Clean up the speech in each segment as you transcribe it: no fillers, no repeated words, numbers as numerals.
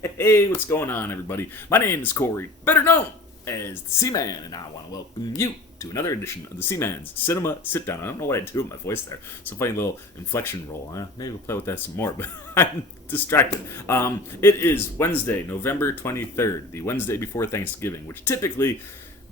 Hey, what's going on, everybody? My name is Corey, better known as the Seaman, and I want to welcome you to another edition of the Seaman's Cinema Sit Down. I don't know what I do with my voice there. It's a funny little inflection roll. Maybe we'll play with that some more, but I'm distracted. It is Wednesday, November 23rd, the Wednesday before Thanksgiving, which typically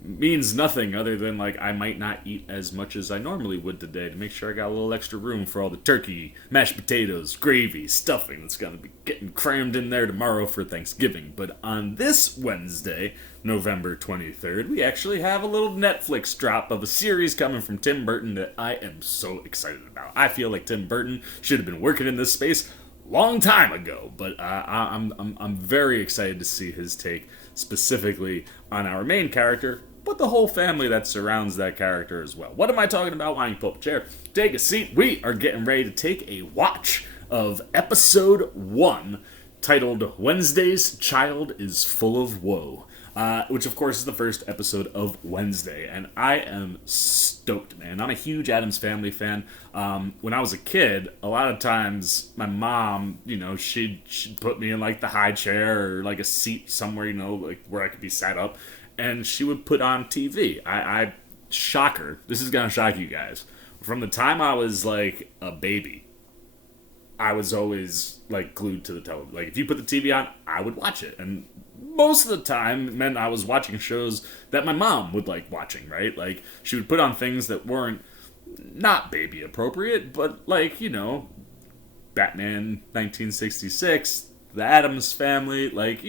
means nothing other than like I might not eat as much as I normally would today to make sure I got a little extra room for all the turkey, mashed potatoes, gravy, stuffing that's gonna be getting crammed in there tomorrow for Thanksgiving. But on this Wednesday, November 23rd, we actually have a little Netflix drop of a series coming from Tim Burton that I am so excited about. I feel like Tim Burton should have been working in this space long time ago, but I'm very excited to see his take specifically on our main character, but the whole family that surrounds that character as well. What am I talking about? Why don't you pull up a chair, take a seat? We are getting ready to take a watch of episode 1, titled Wednesday's Child is Full of Woe. Which of course is the first episode of Wednesday, and I am stoked, man. I'm a huge Addams Family fan. When I was a kid, a lot of times my mom, she'd put me in like the high chair or like a seat somewhere, like where I could be sat up, and she would put on TV. I shocker, this is gonna shock you guys. From the time I was like a baby, I was always like glued to the television. Like if you put the TV on, I would watch it, and most of the time it meant I was watching shows that my mom would like watching, right? Like she would put on things that weren't not baby appropriate, but like, Batman 1966, The Addams Family, like,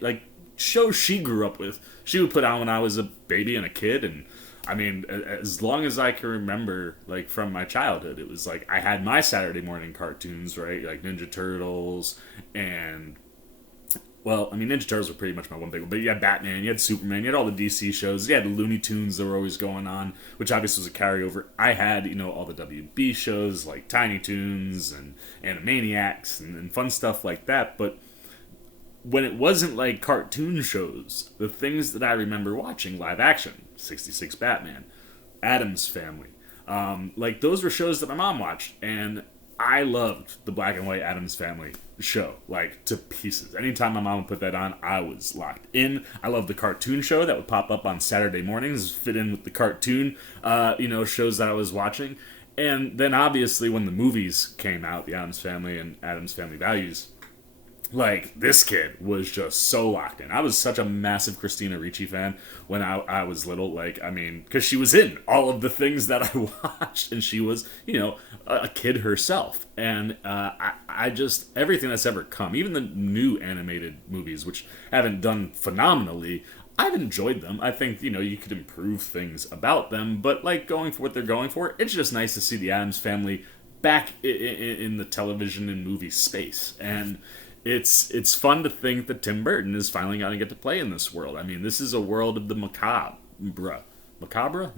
like shows she grew up with. She would put on when I was a baby and a kid, and I mean, as long as I can remember, like, from my childhood, it was like I had my Saturday morning cartoons, right? Like Ninja Turtles and, well, I mean, Ninja Turtles were pretty much my one big one, but you had Batman, you had Superman, you had all the DC shows, you had the Looney Tunes that were always going on, which obviously was a carryover. I had, all the WB shows, like Tiny Toons and Animaniacs and fun stuff like that, but when it wasn't like cartoon shows, the things that I remember watching live action, 66 Batman, Addams Family, like those were shows that my mom watched, and I loved the black and white Addams Family show, like, to pieces. Anytime my mom would put that on, I was locked in. I loved the cartoon show that would pop up on Saturday mornings, fit in with the cartoon, shows that I was watching. And then obviously when the movies came out, the Addams Family and Addams Family Values, like, this kid was just so locked in. I was such a massive Christina Ricci fan when I was little. Like, I mean, because she was in all of the things that I watched, and she was, a kid herself. And I just, everything that's ever come, even the new animated movies, which haven't done phenomenally, I've enjoyed them. I think, you could improve things about them, but, like, going for what they're going for, it's just nice to see the Addams Family back in the television and movie space. And it's fun to think that Tim Burton is finally going to get to play in this world. I mean, this is a world of the macabre. Macabre?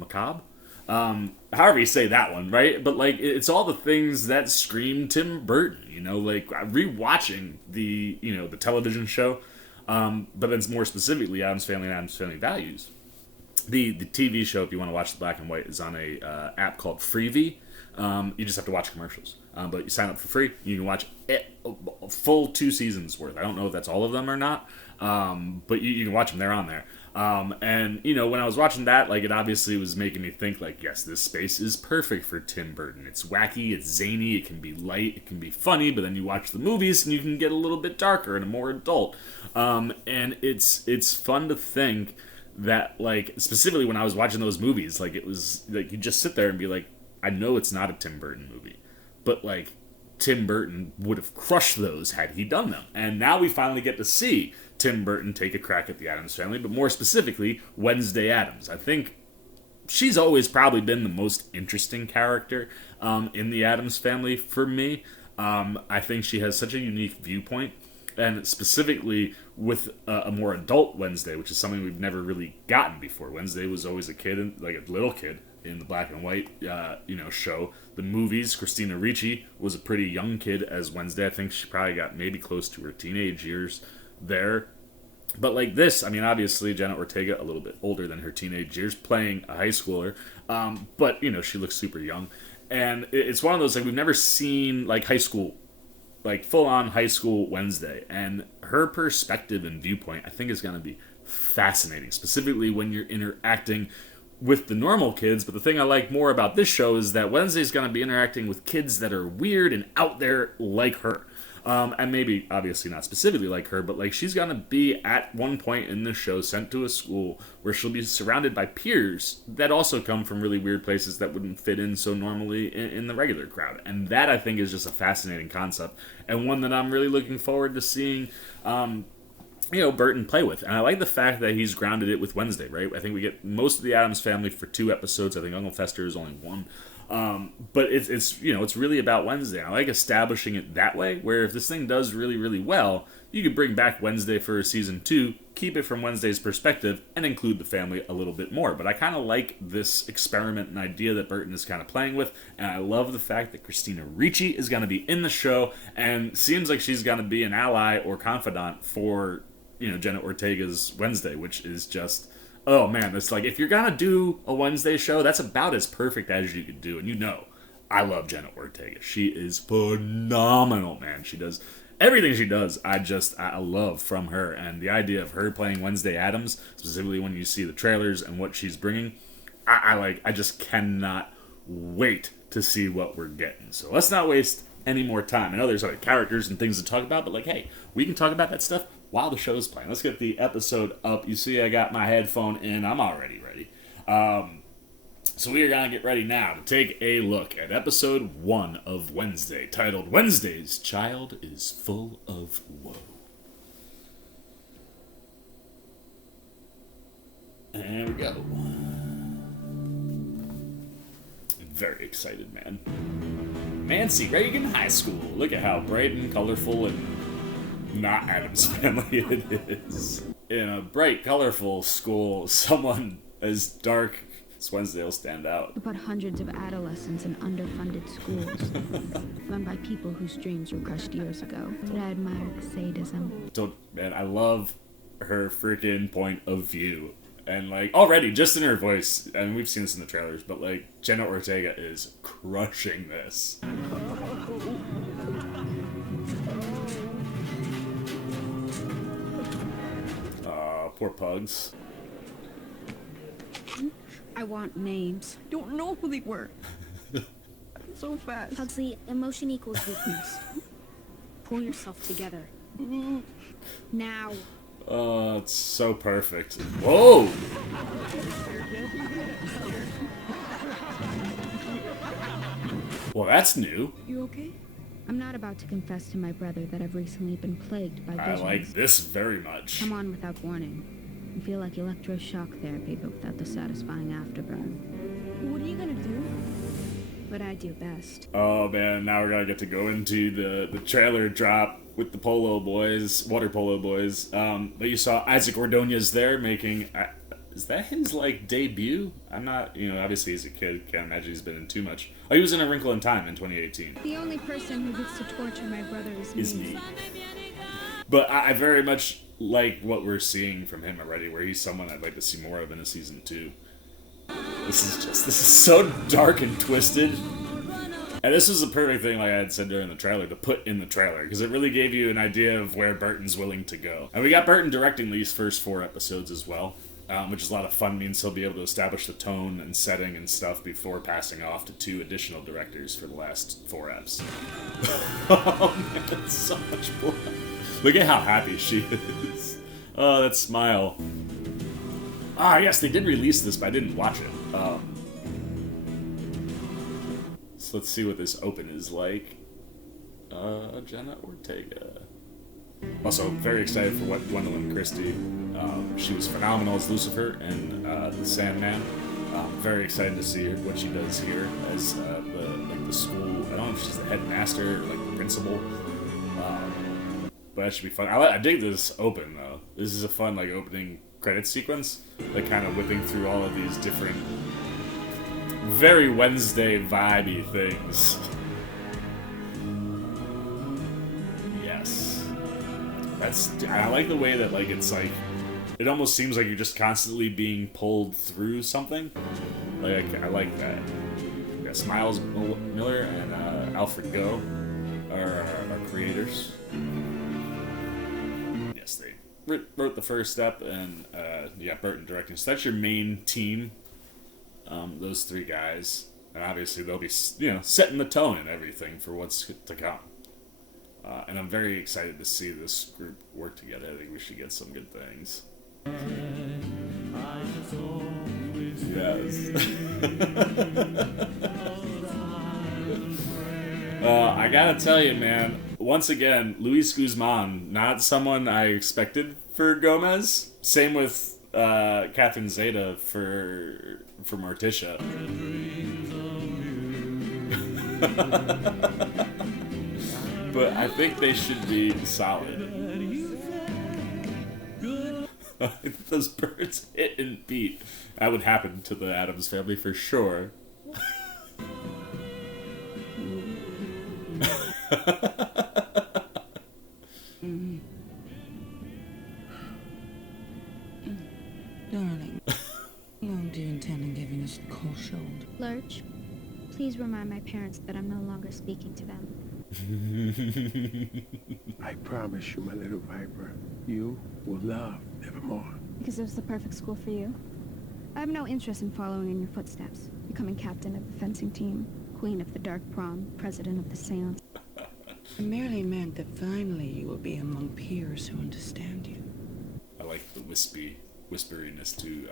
However you say that one, right? But, like, it's all the things that scream Tim Burton, like, rewatching the television show, but then more specifically Addams Family and Addams Family Values. The TV show, if you want to watch the black and white, is on a app called Freevee. You just have to watch commercials. But you sign up for free. You can watch a full 2 seasons worth. I don't know if that's all of them or not. But you can watch them. They're on there. And, when I was watching that, like, it obviously was making me think, like, yes, this space is perfect for Tim Burton. It's wacky, it's zany, it can be light, it can be funny, but then you watch the movies and you can get a little bit darker and more adult. And it's fun to think that, like, specifically when I was watching those movies, like, it was, like, you just sit there and be like, I know it's not a Tim Burton movie, but, like, Tim Burton would have crushed those had he done them. And now we finally get to see Tim Burton take a crack at the Addams Family, but more specifically, Wednesday Addams. I think she's always probably been the most interesting character in the Addams Family for me. I think she has such a unique viewpoint, and specifically with a more adult Wednesday, which is something we've never really gotten before. Wednesday was always a kid, like a little kid, in the black and white, show. The movies, Christina Ricci was a pretty young kid as Wednesday. I think she probably got maybe close to her teenage years there. But like this, I mean, obviously Jenna Ortega, a little bit older than her teenage years, playing a high schooler. But, she looks super young. And it's one of those, like, we've never seen, like, high school like full-on high school Wednesday, and her perspective and viewpoint I think is going to be fascinating, specifically when you're interacting with the normal kids. But the thing I like more about this show is that Wednesday's going to be interacting with kids that are weird and out there like her. And maybe, obviously not specifically like her, but like she's going to be at one point in the show sent to a school where she'll be surrounded by peers that also come from really weird places that wouldn't fit in so normally in the regular crowd. And that, I think, is just a fascinating concept, and one that I'm really looking forward to seeing Burton play with. And I like the fact that he's grounded it with Wednesday, right? I think we get most of the Addams family for 2 episodes. I think Uncle Fester is only 1. But it's really about Wednesday. I like establishing it that way, where if this thing does really, really well, you could bring back Wednesday for season 2, keep it from Wednesday's perspective, and include the family a little bit more. But I kind of like this experiment and idea that Burton is kind of playing with, and I love the fact that Christina Ricci is going to be in the show, and seems like she's going to be an ally or confidant for, Jenna Ortega's Wednesday, which is just... Oh man, it's like, if you're gonna do a Wednesday show, that's about as perfect as you could do. And I love Jenna Ortega. She is phenomenal, man. She does everything she does. I love from her. And the idea of her playing Wednesday Addams, specifically when you see the trailers and what she's bringing, I just cannot wait to see what we're getting. So let's not waste any more time. I know there's other characters and things to talk about, but hey, we can talk about that stuff while the show's playing. Let's get the episode up. You see I got my headphone in. I'm already ready. So we are going to get ready now to take a look at episode 1 of Wednesday, titled Wednesday's Child is Full of Woe. There we go. I'm very excited, man. Nancy Reagan High School. Look at how bright and colorful and not Addams Family it is. In a bright, colorful school, someone as dark as Wednesday will stand out. About hundreds of adolescents in underfunded schools, run by people whose dreams were crushed years ago. But I admire the sadism. Man, I love her freaking point of view. And already, just in her voice, and we've seen this in the trailers, but Jenna Ortega is crushing this. Poor pugs. I want names. Don't know who they were. So fast. Pugsley, emotion equals weakness. Pull yourself together. Now. Oh, it's so perfect. Whoa! Well, that's new. You okay? I'm not about to confess to my brother that I've recently been plagued by visions. I like this very much. Come on without warning. I feel like electroshock therapy, but without the satisfying afterburn. What are you gonna do? What I do best. Oh man, now we're gonna get to go into the trailer drop with the polo boys, water polo boys. But you saw Isaac Ordonez there making... is that his debut? I'm not, obviously he's a kid, can't imagine he's been in too much. Oh, he was in A Wrinkle in Time in 2018. The only person who gets to torture my brother is me. But I very much like what we're seeing from him already, where he's someone I'd like to see more of in a season 2. This is so dark and twisted. And this was the perfect thing, like I had said during the trailer, to put in the trailer, because it really gave you an idea of where Burton's willing to go. And we got Burton directing these first 4 episodes as well. Which is a lot of fun, means he'll be able to establish the tone and setting and stuff before passing off to 2 additional directors for the last 4 eps. Oh man, that's so much blood. Look at how happy she is. Oh, that smile. Yes, they did release this, but I didn't watch it. So let's see what this open is like. Jenna Ortega. Also, very excited for what Gwendolyn Christie. She was phenomenal as Lucifer and the Sandman. Very excited to see what she does here as the school. I don't know if she's the headmaster or the principal. But that should be fun. I dig this open though. This is a fun opening credits sequence. Kind of whipping through all of these different, very Wednesday vibey things. I like the way that it almost seems like you're just constantly being pulled through something. I like that. We got Smiles Miller and Alfred Go. our creators. Yes, they wrote the first step, and yeah, Burton directing. So that's your main team. Those three guys, and obviously they'll be, you know, setting the tone and everything for what's to come. And I'm very excited to see this group work together. I think we should get some good things. Yes. I gotta tell you, man, once again, Luis Guzman, not someone I expected for Gomez. Same with Catherine Zeta for Morticia. But I think they should be solid. Those birds hit and beat. That would happen to the Addams family for sure. Darling, how long do you intend on giving us the cold shoulder? Lurch, please remind my parents that I'm no longer speaking to them. I promise you, my little viper, you will love nevermore. Because it was the perfect school for you? I have no interest in following in your footsteps, becoming captain of the fencing team, queen of the dark prom, president of the seance. I merely meant that finally you will be among peers who understand you. I like the whisperiness to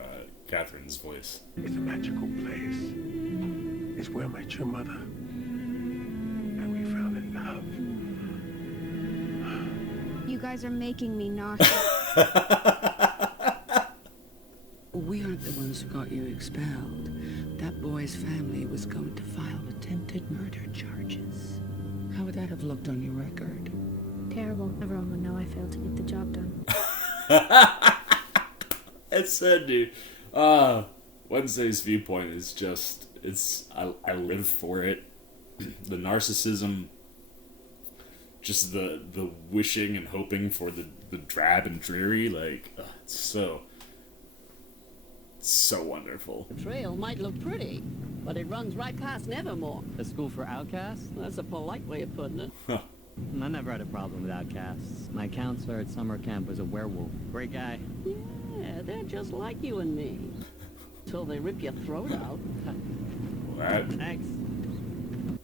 Catherine's voice. It's a magical place. It's where I met your mother. And we fell in love. You guys are making me nauseous. We aren't the ones who got you expelled. That boy's family was going to file attempted murder charges. How would that have looked on your record? Terrible. Everyone would know I failed to get the job done. It's sad, dude. Wednesday's viewpoint is just, I live for it. The narcissism, just the wishing and hoping for the drab and dreary, like, it's so wonderful. The trail might look pretty, but it runs right past Nevermore. A school for outcasts? That's a polite way of putting it. Huh. I never had a problem with outcasts. My counselor at summer camp was a werewolf. Great guy. Yeah, they're just like you and me. Till they rip your throat out. Thanks.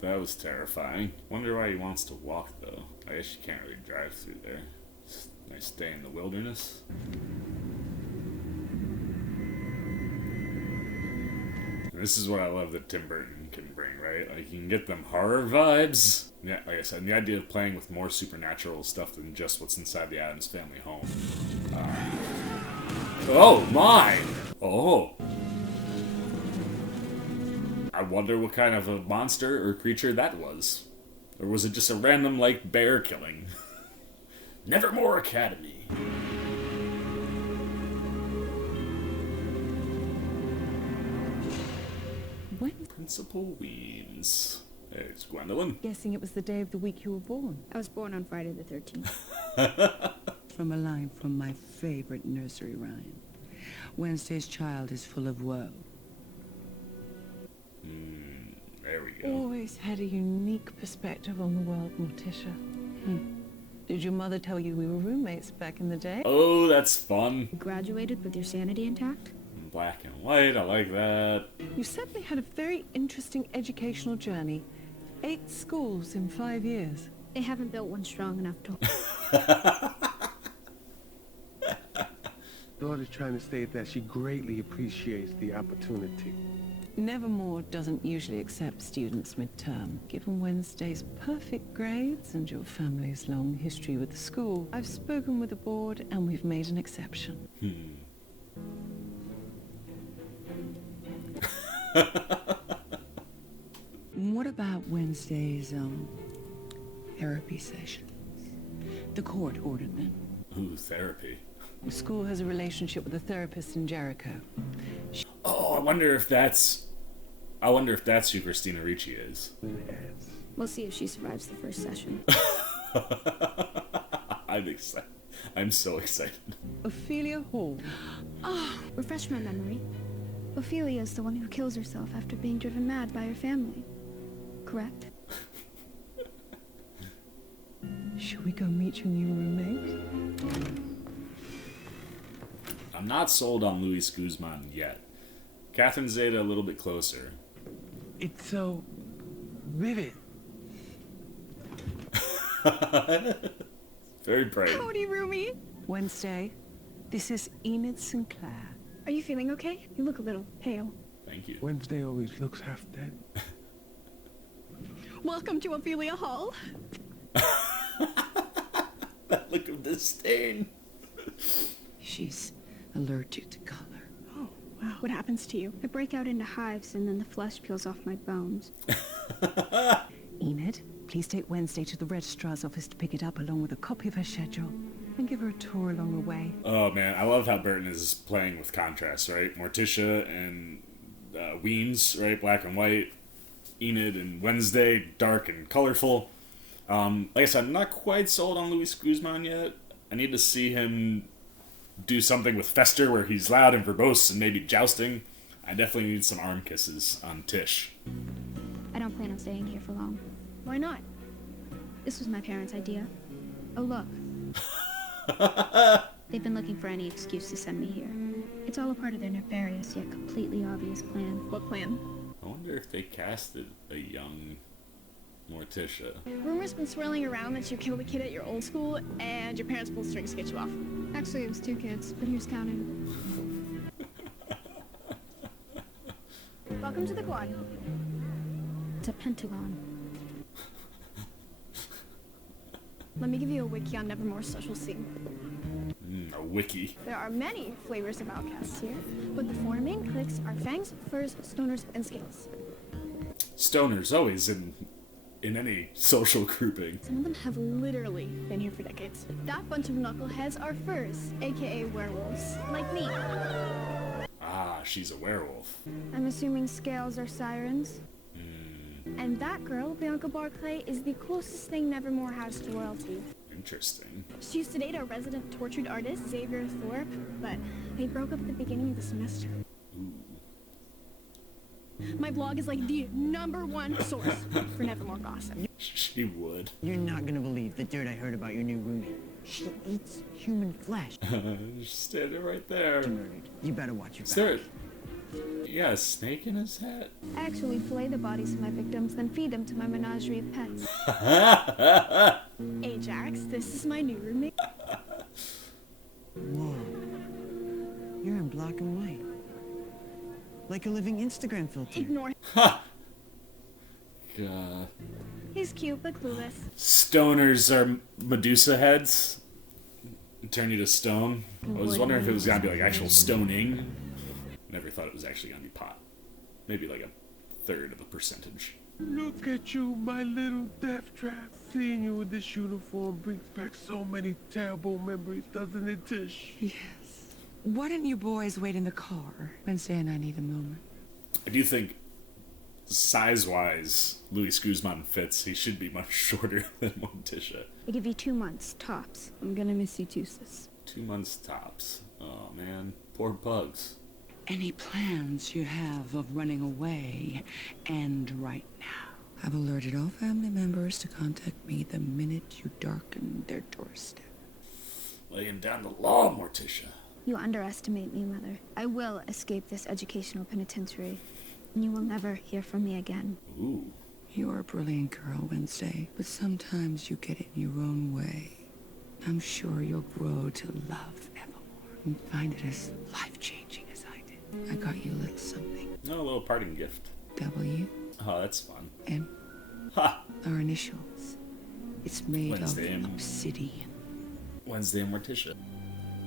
That was terrifying. Wonder why he wants to walk, though. I guess you can't really drive through there. It's a nice day in the wilderness. This is what I love that Tim Burton can bring, right? Like, you can get them horror vibes. Yeah, like I said, and the idea of playing with more supernatural stuff than just what's inside the Addams family home. Oh, my! Oh. I wonder what kind of a monster or creature that was. Or was it just a random, like, bear killing? Nevermore Academy. When? Principal Weems. There's Gwendolyn. Guessing it was the day of the week you were born. I was born on Friday the 13th. From a line from my favorite nursery rhyme. Wednesday's child is full of woe. There we go. Always had a unique perspective on the world, Morticia. Did your mother tell you we were roommates back in the day? Oh, that's fun. You graduated with your sanity intact? Black and white, I like that. You certainly had a very interesting educational journey. 8 schools in 5 years. They haven't built one strong enough to... Daughter's trying to state that she greatly appreciates the opportunity. Nevermore doesn't usually accept students midterm. Given Wednesday's perfect grades and your family's long history with the school, I've spoken with the board and we've made an exception. What about Wednesday's, therapy sessions? The court ordered them. Ooh, therapy. The school has a relationship with a therapist in Jericho. Oh, I wonder if that's who Christina Ricci is. We'll see if she survives the first session. I'm excited. I'm so excited. Ophelia Hall. Refresh my memory. Ophelia's the one who kills herself after being driven mad by her family. Correct? Shall we go meet your new roommate? I'm not sold on Luis Guzman yet. Catherine Zeta a little bit closer. It's so vivid. Very bright. Howdy, roomie. Wednesday, this is Enid Sinclair. Are you feeling okay? You look a little pale. Thank you. Wednesday always looks half dead. Welcome to Ophelia Hall. That look of disdain. She's allergic to color. Oh, wow. What happens to you? I break out into hives and then the flesh peels off my bones. Enid, please take Wednesday to the registrar's office to pick it up along with a copy of her schedule and give her a tour along the way. Oh man, I love how Burton is playing with contrast, right? Morticia and Weems, right? Black and white. Enid and Wednesday, dark and colorful. Like I said, I'm not quite sold on Luis Guzman yet. I need to see him do something with Fester where he's loud and verbose and maybe jousting. I definitely need some arm kisses on Tish. I don't plan on staying here for long. Why not? This was my parents' idea. Oh, look. They've been looking for any excuse to send me here. It's all a part of their nefarious yet completely obvious plan. What plan? I wonder if they casted a young Morticia. Rumors been swirling around that you killed a kid at your old school and your parents pulled strings to get you off. Actually, it was 2 kids, but who's counting? Welcome to the quad. It's a pentagon. Let me give you a wiki on Nevermore's social scene. A wiki. There are many flavors of outcasts here, but the 4 main cliques are fangs, furs, stoners, and scales. Stoners always in any social grouping. Some of them have literally been here for decades. That bunch of knuckleheads are furs, aka werewolves, like me. Ah, she's a werewolf. I'm assuming scales are sirens. And that girl, Bianca Barclay, is the closest thing Nevermore has to royalty. Interesting. She used to date a resident tortured artist, Xavier Thorpe, but they broke up at the beginning of the semester. Ooh. My blog is like the #1 source for Nevermore gossip. She would. You're not gonna believe the dirt I heard about your new roommate. She eats human flesh. She's standing right there. Murdered. You better watch your Is there back. you got a snake in his hat? I actually fillet the bodies of my victims, then feed them to my menagerie of pets. Ajax, this is my new roommate. Whoa. You're in black and white. Like a living Instagram filter. Ignore. God. He's cute but clueless. Stoners are Medusa heads. Turn you to stone. I was wondering if it was gonna be like actual stoning. Never thought it was actually gonna be pot. Maybe like a third of a percentage. Look at you, my little death trap. Seeing you in this uniform brings back so many terrible memories, doesn't it, Tish? Yes. Why don't you boys wait in the car? Wednesday and I need a moment. I do think size-wise, Luis Guzman fits. He should be much shorter than Morticia. I give you 2 months, tops. I'm gonna miss you too, sis. 2 months tops. Oh man, poor pugs. Any plans you have of running away end right now. I've alerted all family members to contact me the minute you darken their doorstep. Laying down the law, Morticia. You underestimate me, Mother. I will escape this educational penitentiary, and you will never hear from me again. Ooh. You're a brilliant girl, Wednesday, but sometimes you get in your own way. I'm sure you'll grow to love Evermore and find it as life-changing as I did. I got you a little something. Oh, a little parting gift. W. Oh, that's fun. M. Ha! Our initials. It's made Wednesday of and- obsidian. Wednesday and Morticia.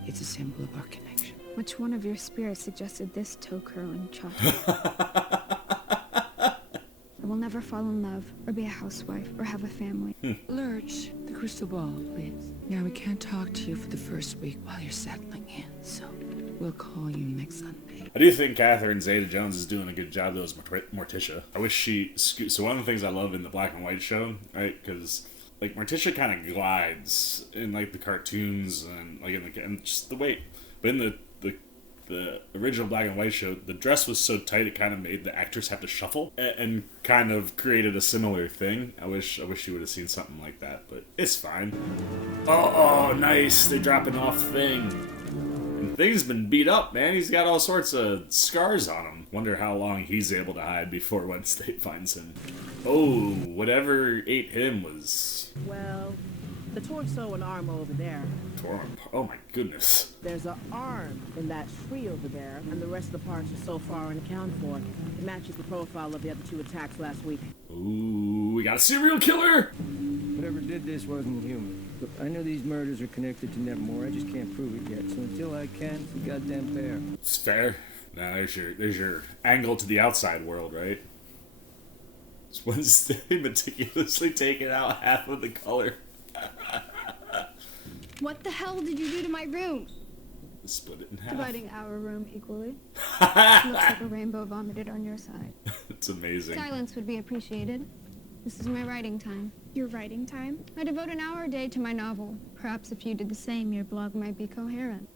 It's a symbol of our connection. Which one of your spirits suggested this toe-curling chocolate? I will never fall in love, or be a housewife, or have a family. Lurch, the crystal ball, please. Now, we can't talk to you for the first week while you're settling in, so we'll call you next Sunday. I do think Catherine Zeta-Jones is doing a good job though as Morticia. I wish she... So one of the things I love in the black and white show, right, because... Like, Morticia kind of glides in, like, the cartoons and, like, and just the way... But in the the original black and white show, the dress was so tight it kind of made the actors have to shuffle and kind of created a similar thing. I wish you would have seen something like that, but it's fine. Oh, nice. They're dropping off Thing. And Thing's been beat up, man. He's got all sorts of scars on him. Wonder how long he's able to hide before Wednesday finds him. Oh, whatever ate him was... Well, the torso and arm are over there. Oh my goodness. There's an arm in that tree over there, and the rest of the parts are so far unaccounted for. It matches the profile of the other 2 attacks last week. Ooh, we got a serial killer! Whatever did this wasn't human. Look, I know these murders are connected to Nevermore. I just can't prove it yet. So until I can, it's a goddamn fair. It's fair. Now there's your angle to the outside world, right? It's Wednesday meticulously taking out half of the color. What the hell did you do to my room? Split it in half. Dividing our room equally. Looks like a rainbow vomited on your side. It's amazing. Silence would be appreciated. This is my writing time. Your writing time? I devote an hour a day to my novel. Perhaps if you did the same, your blog might be coherent.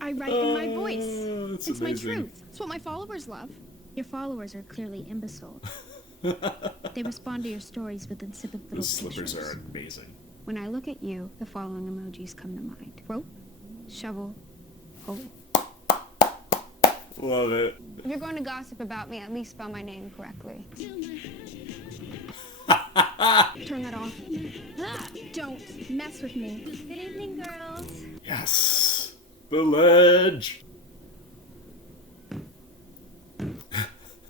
I write in my voice. It's my amazing. truth. It's what my followers love. Your followers are clearly imbecile. They respond to your stories with insipid little Those slippers pictures. are amazing. When I look at you, the following emojis come to mind. Rope, shovel, hole. Love it. If you're going to gossip about me, at least spell my name correctly. Turn that off. Don't mess with me. Good evening, girls. Yes. The ledge.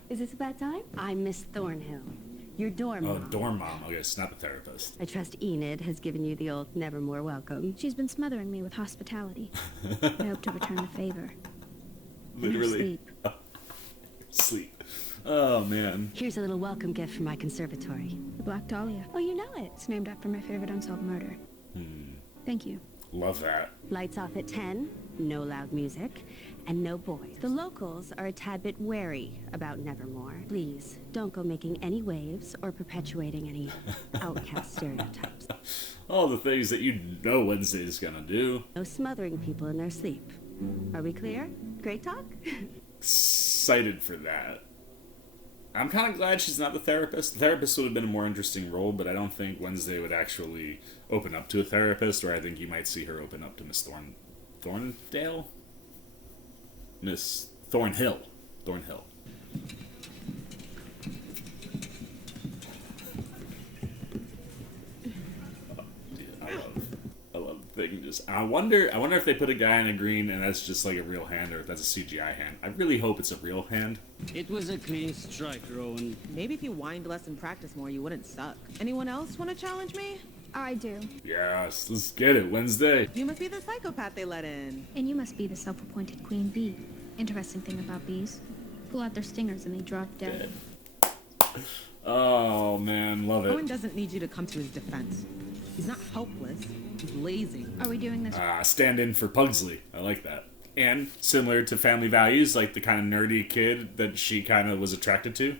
Is this about time? I'm Miss Thornhill, your dorm Oh, mom. dorm mom. Okay, it's not the therapist. I trust Enid has given you the old Nevermore welcome. She's been smothering me with hospitality. I hope to return the favor. Literally. Sleep. Oh, man. Here's a little welcome gift from my conservatory. The Black Dahlia. Oh, you know it. It's named after my favorite unsolved murder. Thank you. Love that. Lights off at 10, no loud music, and no boys. The locals are a tad bit wary about Nevermore. Please, don't go making any waves or perpetuating any outcast stereotypes. All the things that you know Wednesday's gonna do. No smothering people in their sleep. Are we clear? Great talk? Excited for that. I'm kind of glad she's not the therapist. The therapist would have been a more interesting role, but I don't think Wednesday would actually open up to a therapist, or I think you might see her open up to Miss Thorndale? Miss Thornhill. Thornhill. I love the thing. I wonder if they put a guy in a green and that's just like a real hand, or if that's a CGI hand. I really hope it's a real hand. It was a clean strike, Rowan. Maybe if you whined less and practiced more, you wouldn't suck. Anyone else want to challenge me? I do. Yes, let's get it, Wednesday. You must be the psychopath they let in. And you must be the self-appointed queen bee. Interesting thing about bees. Pull out their stingers and they drop dead. Oh man, love Owen it. doesn't need you to come to his defense. He's not helpless. He's lazy. Are we doing this? Stand in for Pugsley. I like that. And similar to Family Values, like the kind of nerdy kid that she kind of was attracted to.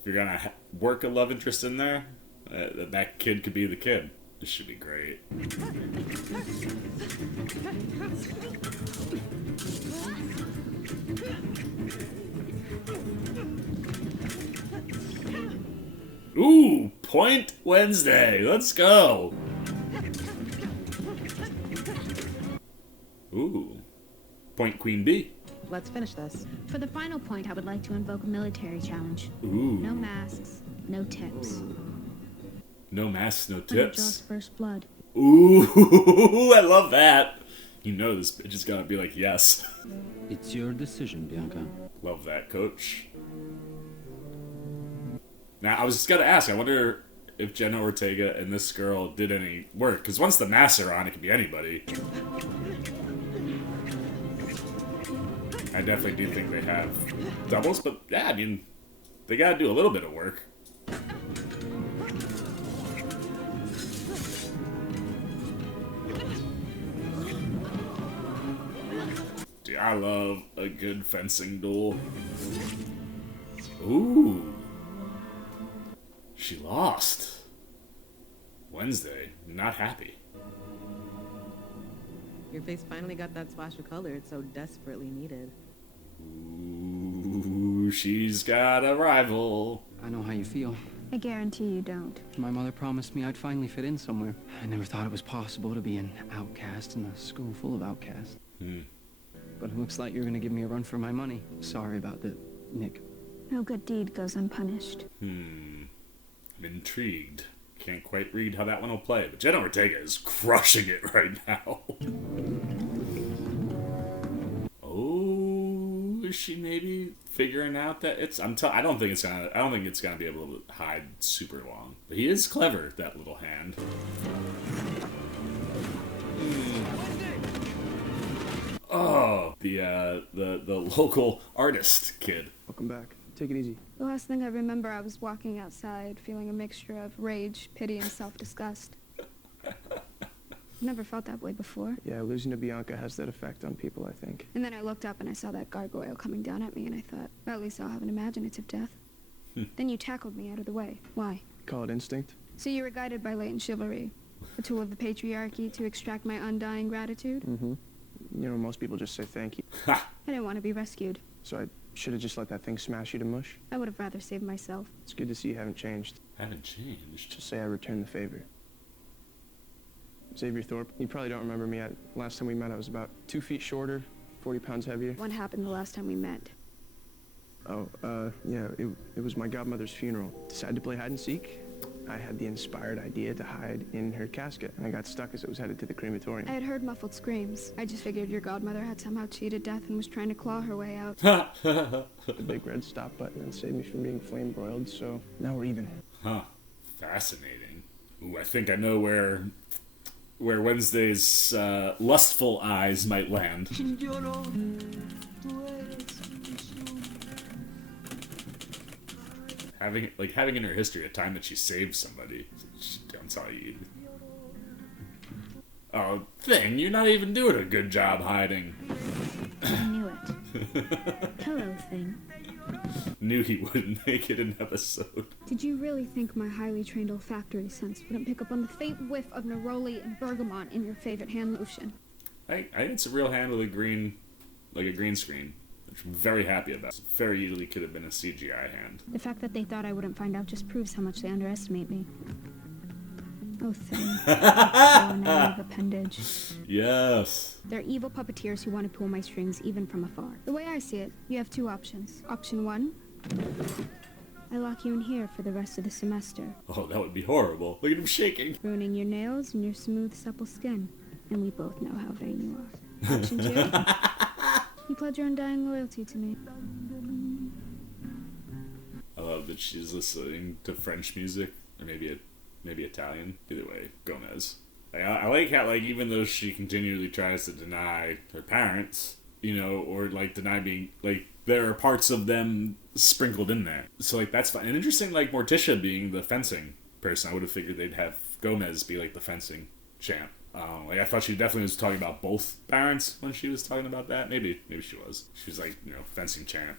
If you're gonna work a love interest in there, that kid could be the kid. This should be great. Ooh, Point Wednesday. Let's go. Ooh, Point Queen Bee. Let's finish this. For the final point, I would like to invoke a military challenge. Ooh. No masks, no tips. No masks, no When it draws tips. first blood. Ooh, I love that. You know this bitch is gonna be like, yes. It's your decision, Bianca. Love that, coach. Now, I was just gonna ask, I wonder if Jenna Ortega and this girl did any work, because once the masks are on, it can be anybody. I definitely do think they have doubles, but yeah, I mean, they gotta do a little bit of work. Dude, I love a good fencing duel. Ooh. She lost. Wednesday, not happy. Your face finally got that splash of color it so desperately needed. Ooh, she's got a rival. I know how you feel. I guarantee you don't. My mother promised me I'd finally fit in somewhere. I never thought it was possible to be an outcast in a school full of outcasts. But it looks like you're gonna give me a run for my money. Sorry about that, Nick. No good deed goes unpunished. I'm intrigued. Can't quite read how that one will play, but Jenna Ortega is crushing it right now. Oh, is she maybe figuring out that it's? I don't think it's gonna be able to hide super long. But he is clever, that little hand. Oh, the local artist kid. Welcome back. Take it easy. The last thing I remember, I was walking outside, feeling a mixture of rage, pity, and self-disgust. I've never felt that way before. Yeah, losing to Bianca has that effect on people, I think. And then I looked up and I saw that gargoyle coming down at me, and I thought, well, at least I'll have an imaginative death. Then you tackled me out of the way. Why? Call it instinct. So you were guided by latent chivalry, a tool of the patriarchy to extract my undying gratitude? Mm-hmm. You know, most people just say thank you. I didn't want to be rescued. So I should have just let that thing smash you to mush. I would have rather saved myself. It's good to see you haven't changed. Haven't changed? Just say I returned the favor. Xavier Thorpe, you probably don't remember me. Last time we met, I was about 2 feet shorter, 40 pounds heavier. What happened the last time we met? Oh, yeah, it was my godmother's funeral. Decided to play hide and seek. I had the inspired idea to hide in her casket, and I got stuck as it was headed to the crematorium. I had heard muffled screams. I just figured your godmother had somehow cheated death and was trying to claw her way out. The big red stop button and saved me from being flame broiled, so now we're even. Huh. Fascinating. Ooh, I think I know where Wednesday's lustful eyes might land. Having in her history a time that she saved somebody. I'm sorry. Oh, Thing, you're not even doing a good job hiding. I knew it. Hello, Thing. Knew he wouldn't make it an episode. Did you really think my highly trained olfactory sense wouldn't pick up on the faint whiff of neroli and bergamot in your favorite hand lotion? I think it's a real hand with a green screen, which I'm very happy about. It very easily could have been a CGI hand. The fact that they thought I wouldn't find out just proves how much they underestimate me. Oh, Thing. Oh, naive appendage. Yes. They're evil puppeteers who want to pull my strings even from afar. The way I see it, you have two options. Option one, I lock you in here for the rest of the semester. Oh, that would be horrible. Look at him shaking. Ruining your nails and your smooth, supple skin. And we both know how vain you are. Option two, you pledge your undying loyalty to me. I love that she's listening to French music, or maybe Italian. Either way, Gomez. I like how, even though she continually tries to deny her parents, or deny being, there are parts of them sprinkled in there. So that's fine. And interesting, Morticia being the fencing person. I would have figured they'd have Gomez be the fencing champ. I thought she definitely was talking about both parents when she was talking about that. Maybe she was. She was fencing champ,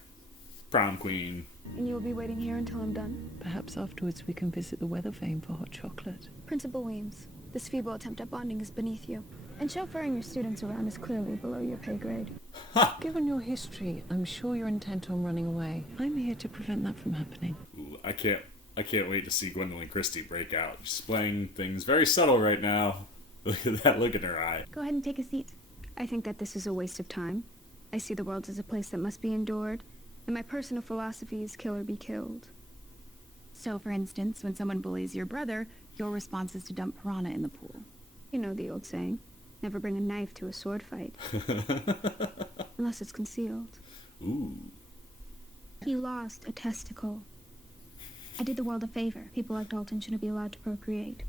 prom queen. And you'll be waiting here until I'm done? Perhaps afterwards we can visit the weather vane for hot chocolate. Principal Weems, this feeble attempt at bonding is beneath you. And chauffeuring your students around is clearly below your pay grade. Given your history, I'm sure you're intent on running away. I'm here to prevent that from happening. Ooh, I can't wait to see Gwendolyn Christie break out. She's playing things very subtle right now. Look at that look in her eye. Go ahead and take a seat. I think that this is a waste of time. I see the world as a place that must be endured, and my personal philosophy is kill or be killed. So, for instance, when someone bullies your brother, your response is to dump piranha in the pool. You know the old saying, never bring a knife to a sword fight. Unless it's concealed. Ooh. He lost a testicle. I did the world a favor. People like Dalton shouldn't be allowed to procreate.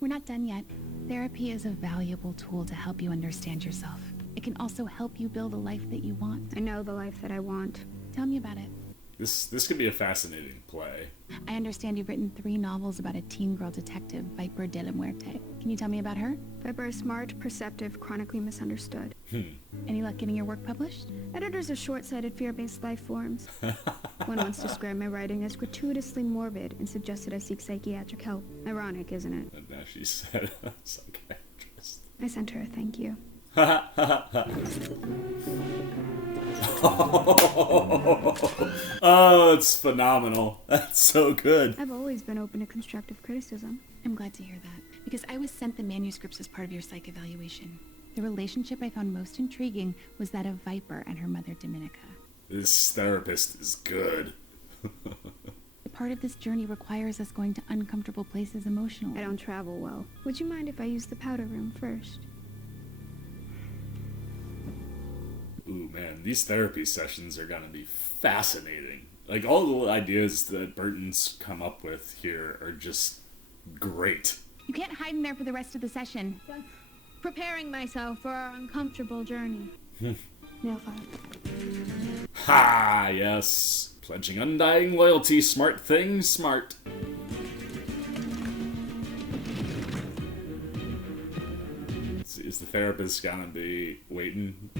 We're not done yet. Therapy is a valuable tool to help you understand yourself. It can also help you build a life that you want. I know the life that I want. Tell me about it. This could be a fascinating play. I understand you've written 3 novels about a teen girl detective, Viper de la Muerte. Can you tell me about her? Viper is smart, perceptive, chronically misunderstood. Any luck getting your work published? Editors are short-sighted, fear-based life forms. One once described my writing as gratuitously morbid and suggested I seek psychiatric help. Ironic, isn't it? And now she said psychiatrist. I sent her a thank you. Oh, it's phenomenal. That's so good. I've always been open to constructive criticism. I'm glad to hear that, because I was sent the manuscripts as part of your psych evaluation. The relationship I found most intriguing was that of Viper and her mother, Dominica. This therapist is good. Part of this journey requires us going to uncomfortable places emotionally. I don't travel well. Would you mind if I use the powder room first? Ooh, man, these therapy sessions are gonna be fascinating. Like, all the little ideas that Burton's come up with here are just great. You can't hide in there for the rest of the session. Preparing myself for our uncomfortable journey. Nail file. Ha, yes. Pledging undying loyalty, smart thing, smart. Is the therapist gonna be waiting?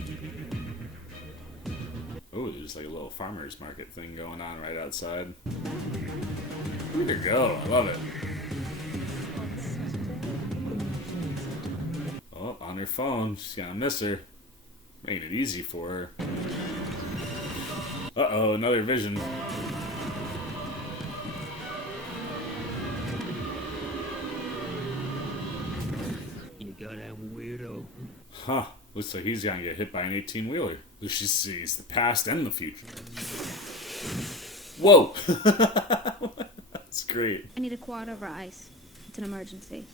Oh, there's like a little farmer's market thing going on right outside. Look at her go, I love it. Oh, on her phone, she's gonna miss her. Making it easy for her. Uh-oh, another vision. You got that weirdo. Huh. Looks like he's gonna get hit by an 18-wheeler. She sees the past and the future. Whoa! That's great. I need a quad over ice. It's an emergency.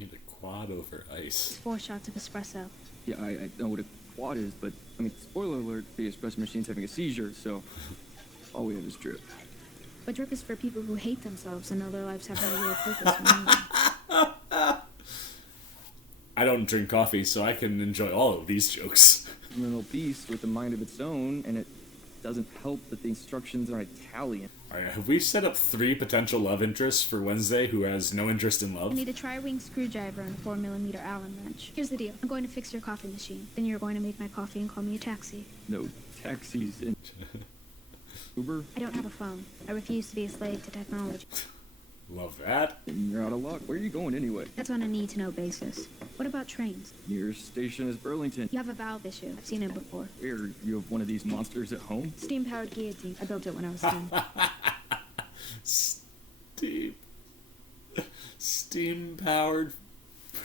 Need a quad over ice. 4 shots of espresso. Yeah, I know what a quad is, but, I mean, spoiler alert, the espresso machine's having a seizure, so all we have is drip. But drip is for people who hate themselves and know their lives have no real purpose. I don't drink coffee, so I can enjoy all of these jokes. A little beast with a mind of its own, and it doesn't help that the instructions are Italian. Alright, have we set up 3 potential love interests for Wednesday who has no interest in I love? need a tri-wing screwdriver and a 4mm Allen wrench. Here's the deal. I'm going to fix your coffee machine. Then you're going to make my coffee and call me a taxi. No taxis in Uber. I don't have a phone. I refuse to be a slave to technology. Love that. And you're out of luck. Where are you going anyway? That's on a need-to-know basis. What about trains? Nearest station is Burlington. You have a valve issue. I've seen it before. Where, you have one of these monsters at home? Steam-powered guillotine. I built it when I was 10. Steam-powered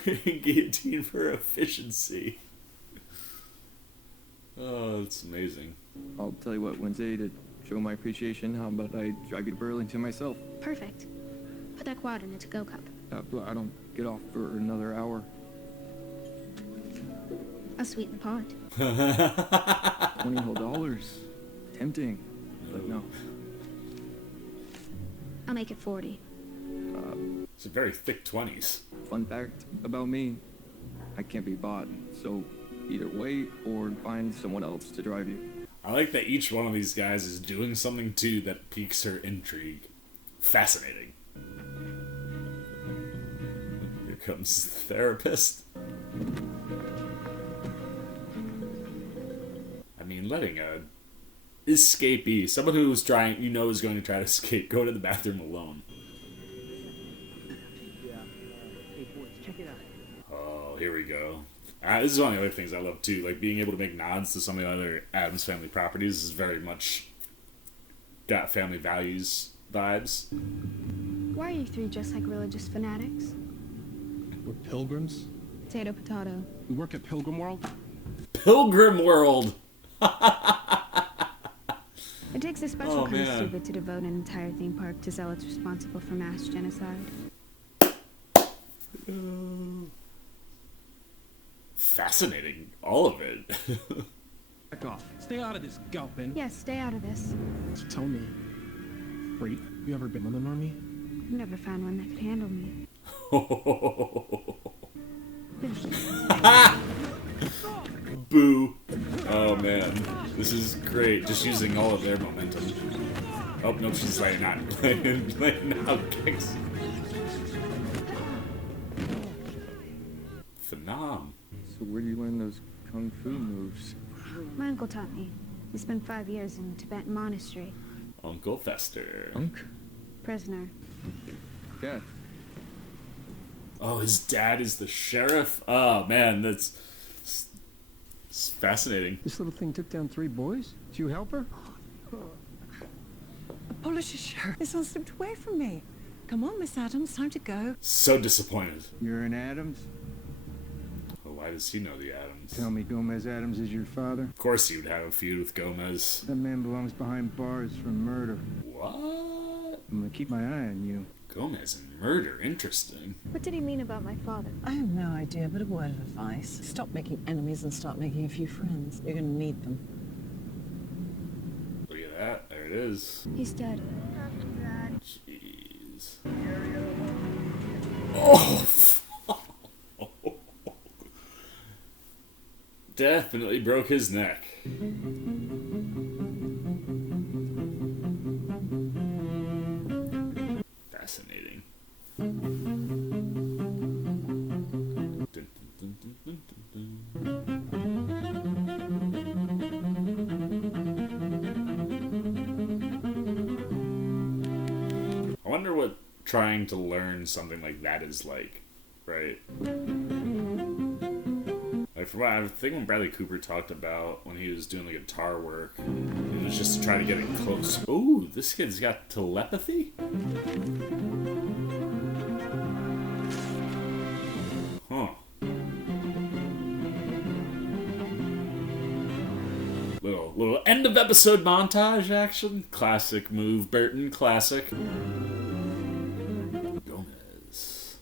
guillotine for efficiency. Oh, that's amazing. I'll tell you what, Wednesday, to show my appreciation, how about I drive you to Burlington myself? Perfect. Put that quad in a to-go cup. I don't get off for another hour. I'll sweeten the pot. $20 whole. Tempting, but no. I'll make it 40. It's a very thick 20s. Fun fact about me, I can't be bought, so either wait or find someone else to drive you. I like that each one of these guys is doing something too that piques her intrigue. Fascinating. Here comes the therapist. I mean, letting a escapee, someone who's trying, you know, is going to try to escape, go to the bathroom alone. Oh, here we go. This is one of the other things I love too, like being able to make nods to some of the other Addams Family properties is very much got family values vibes. Why are you 3 just like religious fanatics? We're pilgrims. Potato, potato. We work at Pilgrim World. Pilgrim World! It takes a special kind man. of stupid to devote an entire theme park to zealots responsible for mass genocide. Fascinating, all of it. Back off. Stay out of this, Galpin. Yes, stay out of this. So tell me, Freight, you ever been with an army? I've never found one that could handle me. Boo. Oh man, this is great. Just using all of their momentum. Oh no, she's laying out playing out kicks. Phenom. So where do you learn those kung fu moves? My uncle taught me. He spent 5 years in a Tibetan monastery. Uncle Fester. Prisoner. Yeah. Oh, his dad is the sheriff? Oh man, that's It's fascinating. This little thing took down 3 boys? Did you help her? Apologies, Sheriff. This one slipped away from me. Come on, Miss Addams, time to go. So disappointed. You're an Addams? Well, why does he know the Addams? Tell me Gomez Addams is your father? Of course he would have a feud with Gomez. That man belongs behind bars for murder. What? I'm gonna keep my eye on you. Gomez and murder, interesting. What did he mean about my father? I have no idea, but a word of advice. Stop making enemies and start making a few friends. You're gonna need them. Look at that, there it is. He's dead. Jeez. Oh! Definitely broke his neck. Fascinating. I wonder what trying to learn something like that is like, right? Like, from what I think when Bradley Cooper talked about when he was doing the guitar work, it was just to try to get it close. Ooh, this kid's got telepathy? Huh. Little end of episode montage action. Classic move, Burton. Classic. Gomez.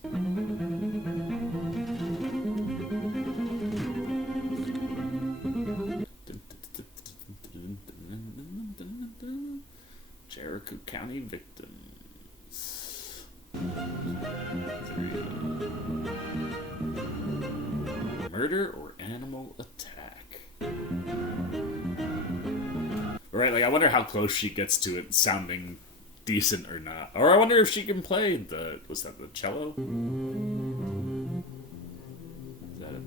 Jericho County victims. 3. Murder or animal attack. Right, like I wonder how close she gets to it sounding decent or not. Or I wonder if she can play the, was that the cello? Is that it?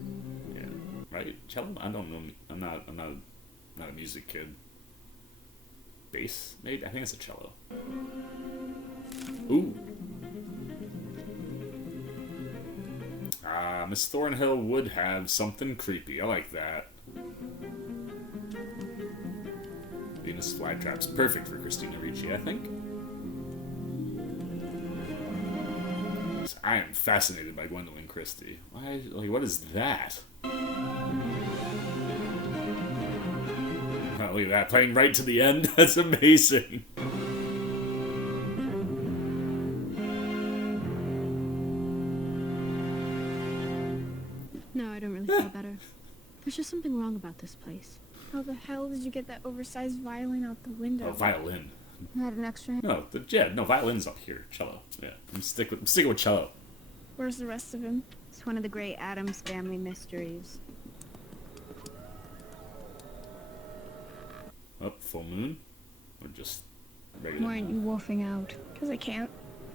Yeah, right? Cello? I don't know. I'm not a music kid. Bass? Maybe? I think it's a cello. Ooh. Miss Thornhill would have something creepy. I like that. Venus flytrap's perfect for Christina Ricci, I think. So I am fascinated by Gwendolyn Christie. Why? Like, what is that? Oh, look at that, playing right to the end. That's amazing. No, I don't really feel better. There's just something wrong about this place. How the hell did you get that oversized violin out the window? Oh, violin. I had an extra hand. No, violin's up here. Cello. Yeah, I'm sticking with cello. Where's the rest of him? It's one of the great Addams family mysteries. Oh, full moon? Or just regular? Why aren't you wolfing out? Because I can't.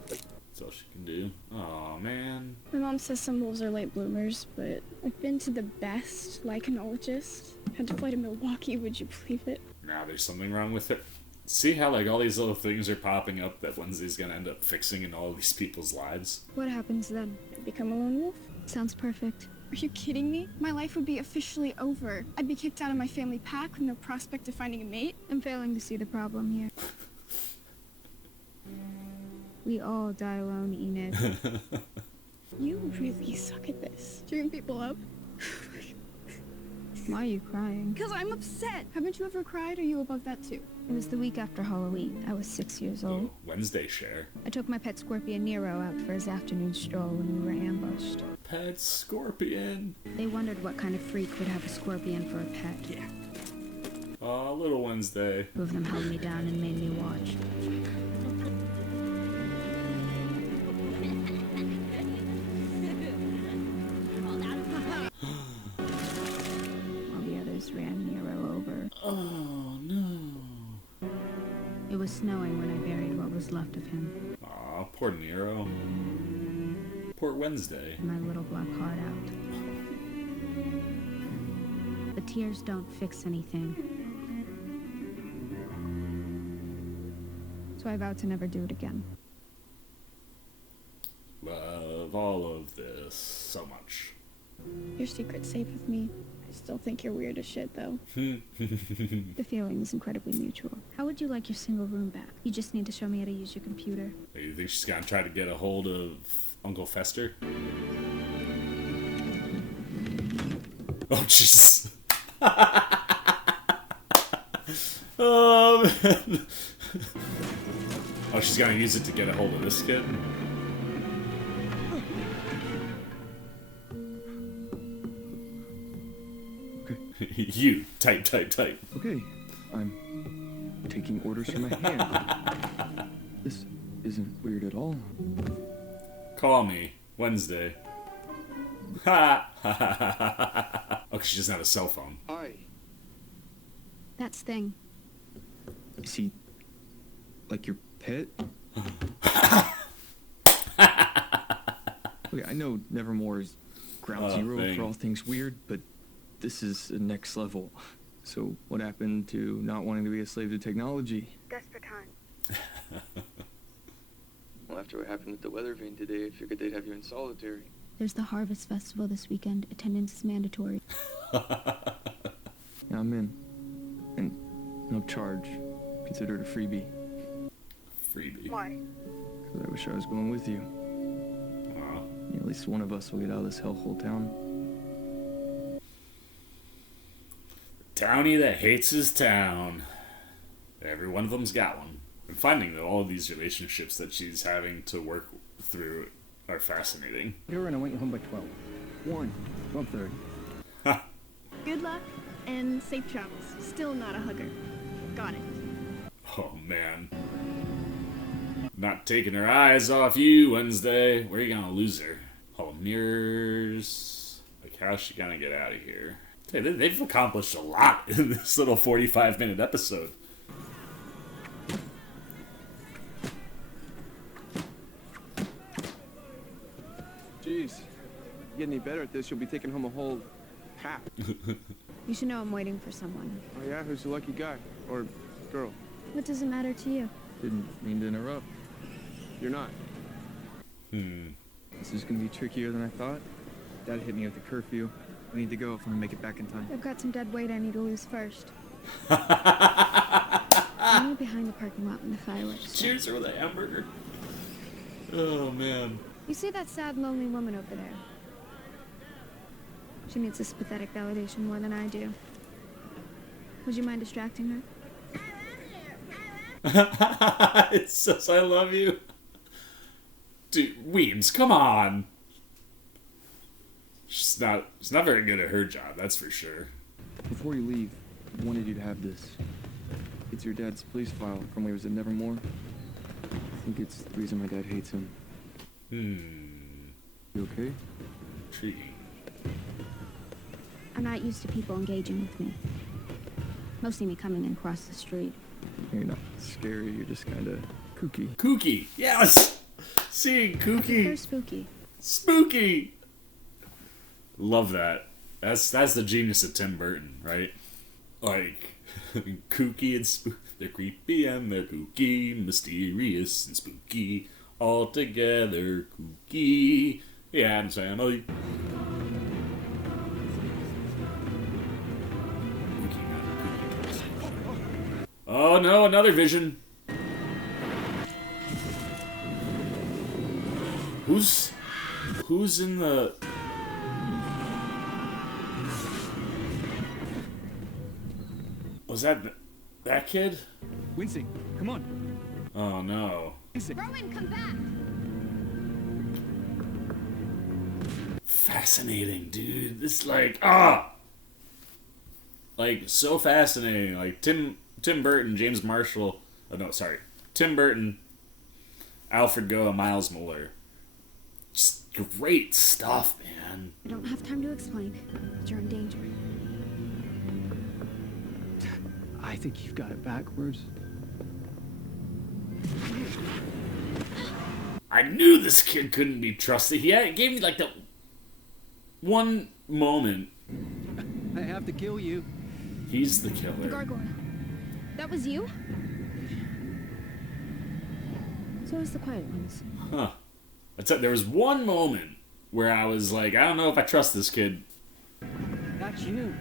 That's all she can do. Oh man. My mom says some wolves are late bloomers, but I've been to the best lichenologist. Had to fly to Milwaukee, would you believe it? Now there's something wrong with it. See how like all these little things are popping up that Wednesday's gonna end up fixing in all these people's lives? What happens then? I become a lone wolf? Sounds perfect. Are you kidding me? My life would be officially over. I'd be kicked out of my family pack with no prospect of finding a mate. I'm failing to see the problem here. We all die alone, Enid. You really suck at this. Cheering people up? Why are you crying? Because I'm upset. Haven't you ever cried? Are you above that too? It was the week after Halloween. I was 6 years old. Wednesday share. I took my pet scorpion Nero out for his afternoon stroll when we were ambushed. Pet scorpion. They wondered what kind of freak would have a scorpion for a pet. Yeah. Oh, little Wednesday. Two of them held me down and made me watch. While the others ran Nero over. Oh, no. It was snowing when I buried what was left of him. Aw, poor Nero. Poor Wednesday. My little black heart out. But tears don't fix anything. So I vowed to never do it again. Love all of this so much. Your secret's safe with me. I still think you're weird as shit, though. The feeling is incredibly mutual. How would you like your single room back? You just need to show me how to use your computer. You think she's gonna try to get a hold of Uncle Fester? Oh, Jesus. Oh, man. Oh, she's gonna use it to get a hold of this kid? You, type. Okay, I'm taking orders from my hand. This isn't weird at all. Call me Wednesday. Ha ha ha ha ha. Okay, she doesn't have a cell phone. Hi. That's Thing. Is he like your pet? Okay, I know Nevermore is ground zero for all things weird, but this is the next level. So what happened to not wanting to be a slave to technology? Desperate times. Well, after what happened at the weather vane today, I figured they'd have you in solitary. There's the Harvest Festival this weekend. Attendance is mandatory. Yeah, I'm in. And no charge. Consider it a freebie. Freebie. Why? Because I wish I was going with you. Wow. Yeah, at least one of us will get out of this hellhole town. Townie that hates his town. Every one of them's got one. And finding that all of these relationships that she's having to work through are fascinating. Here, and I want you home by 12. 12:30. Good luck and safe travels. Still not a hugger. Got it. Oh, man. Not taking her eyes off you, Wednesday. Where are you gonna lose her? Hall of Mirrors. Like, how's she gonna get out of here? Hey, they've accomplished a lot in this little 45-minute episode. Jeez. You get any better at this, you'll be taking home a whole half. You should know I'm waiting for someone. Oh yeah? Who's the lucky guy? Or girl? What does it matter to you? Didn't mean to interrupt. You're not. This is gonna be trickier than I thought. Dad hit me with the curfew. I need to go if I'm gonna make it back in time. I've got some dead weight I need to lose first. I'm behind the parking lot when the fireworks start. Cheers her with a hamburger. Oh, man. You see that sad, lonely woman over there? She needs this pathetic validation more than I do. Would you mind distracting her? It says I love you. Dude, Weems, come on. She's not very good at her job, that's for sure. Before you leave, I wanted you to have this. It's your dad's police file from when he was at Nevermore. I think it's the reason my dad hates him. You okay? Intriguing. I'm not used to people engaging with me. Mostly me coming in across the street. You're not scary, you're just kinda kooky. Kooky, yes! Seeing kooky. They're spooky. Spooky! Love that. That's the genius of Tim Burton, right? Like, kooky and spooky. They're creepy and they're kooky, mysterious and spooky. All together, kooky. The Addams Family. Oh no, another vision. Who's in the... Was that kid? Wincing, come on. Oh no. Rowan, come back! Fascinating, dude. This like so fascinating. Like Tim Burton, James Marshall. Oh no, sorry. Tim Burton, Alfred Goh, and Miles Muller. Just great stuff, man. I don't have time to explain, but you're in danger. I think you've got it backwards. I knew this kid couldn't be trusted. He gave me like that one moment. I have to kill you. He's the The killer. gargoyle. That was you? So was the quiet ones. Huh. There was one moment where I was like, I don't know if I trust this kid. That's you.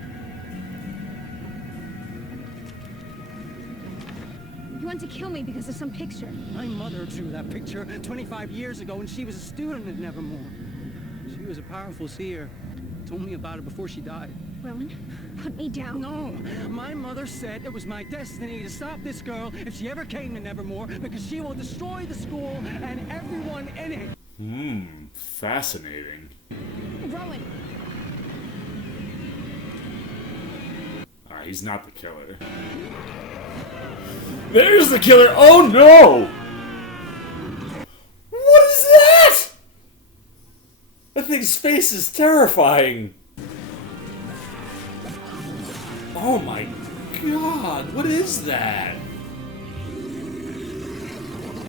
You want to kill me because of some picture. My mother drew that picture 25 years ago when she was a student at Nevermore. She was a powerful seer. Told me about it before she died. Rowan, put me down. No, my mother said it was my destiny to stop this girl if she ever came to Nevermore because she will destroy the school and everyone in it. Fascinating. Rowan. Alright, he's not the killer. There's the killer! Oh no! What is that? That thing's face is terrifying. Oh my god, what is that?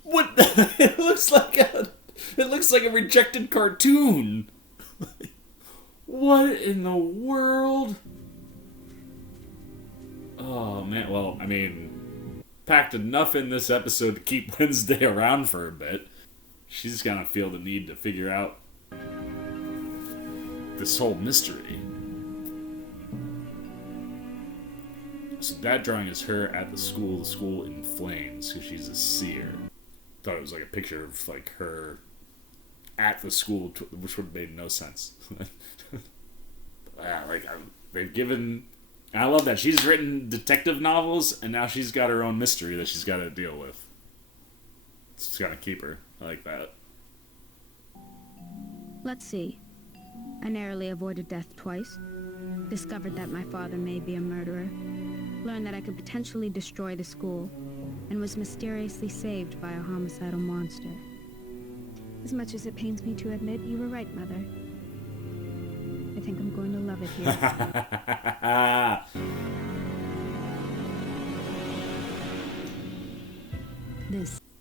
What? It looks like a rejected cartoon. What in the world? Oh man, well, I mean, packed enough in this episode to keep Wednesday around for a bit. She's gonna feel the need to figure out this whole mystery. So that drawing is her at the school in flames, because she's a seer. Thought it was like a picture of like her at the school, which would have made no sense. They've given... And I love that. She's written detective novels, and now she's got her own mystery that she's got to deal with. It's got to keep her. I like that. Let's see. I narrowly avoided death twice. Discovered that my father may be a murderer. Learned that I could potentially destroy the school. And was mysteriously saved by a homicidal monster. As much as it pains me to admit, you were right, Mother. I think I'm going to love it here.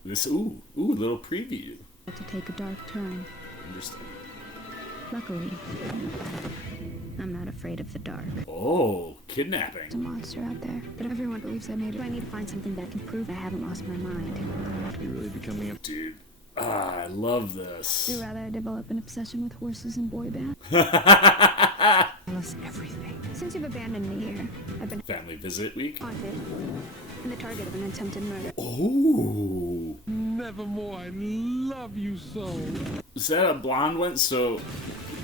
This little preview. To take a dark turn. Interesting. Luckily, I'm not afraid of the dark. Oh, kidnapping. There's a monster out there, but everyone believes I made it. I need to find something that can prove I haven't lost my mind. You're really becoming a dude. I love this. Would you rather I develop an obsession with horses and boy bands? Tell us everything. Since you've abandoned me here, I've been Family visit week. haunted and the target of an attempted murder. Oh. Nevermore, I love you so. Is that a blonde one? So.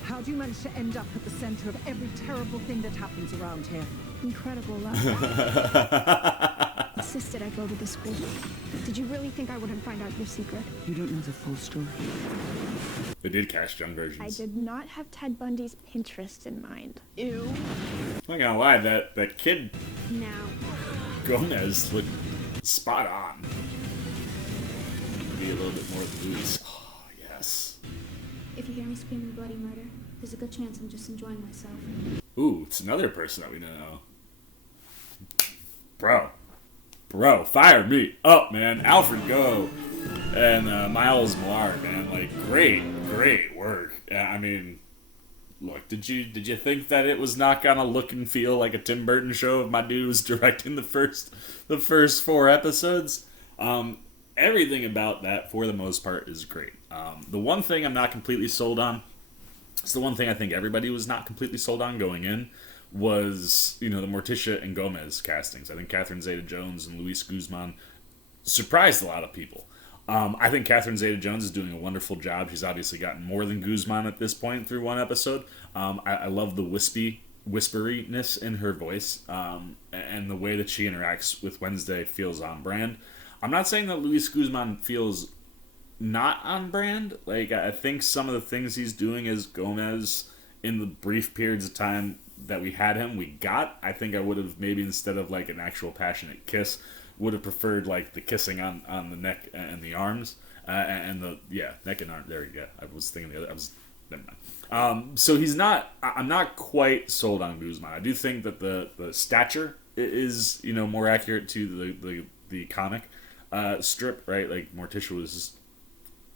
How do you manage to end up at the center of every terrible thing that happens around here? Incredible love. Insisted I go to the school. Did you really think I wouldn't find out your secret? You don't know the full story. They did cast young versions. I did not have Ted Bundy's Pinterest in mind. Ew. I'm not gonna lie, that kid Now. Gomez looked spot on. Be a little bit more Luis. Oh, yes. If you hear me screaming bloody murder, there's a good chance I'm just enjoying myself. Ooh, it's another person that we know. Bro, fire me up, man. Alfred Go and Miles Millar, man. Like, great work. I mean, look, did you think that it was not gonna look and feel like a Tim Burton show if my dude was directing the first 4 episodes? Everything about that, for the most part, is great. The one thing I'm not completely sold on, it's the one thing I think everybody was not completely sold on going in, was, the Morticia and Gomez castings. I think Catherine Zeta-Jones and Luis Guzman surprised a lot of people. I think Catherine Zeta-Jones is doing a wonderful job. She's obviously gotten more than Guzman at this point through one episode. I love the whisperiness in her voice, and the way that she interacts with Wednesday feels on brand. I'm not saying that Luis Guzman feels not on brand. Like, I think some of the things he's doing as Gomez in the brief periods of time that we had him, I think I would have, maybe instead of like an actual passionate kiss, would have preferred like the kissing on the neck and the arms, and the neck and arm. There you go. I was thinking the other. Never mind. So I'm not quite sold on Guzman. I do think that the stature is more accurate to the comic strip, right? Like Morticia was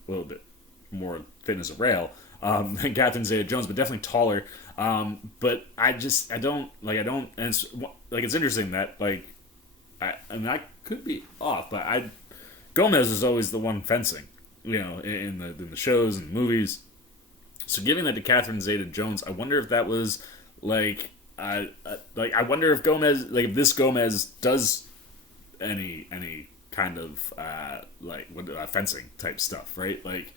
a little bit more thin as a rail than Catherine Zeta-Jones, but definitely taller. But I don't, and it's interesting that, I could be off, but Gomez is always the one fencing, in the shows and movies. So giving that to Catherine Zeta-Jones, I wonder if that was like I wonder if Gomez, like, if this Gomez does any kind of fencing type stuff, right? Like,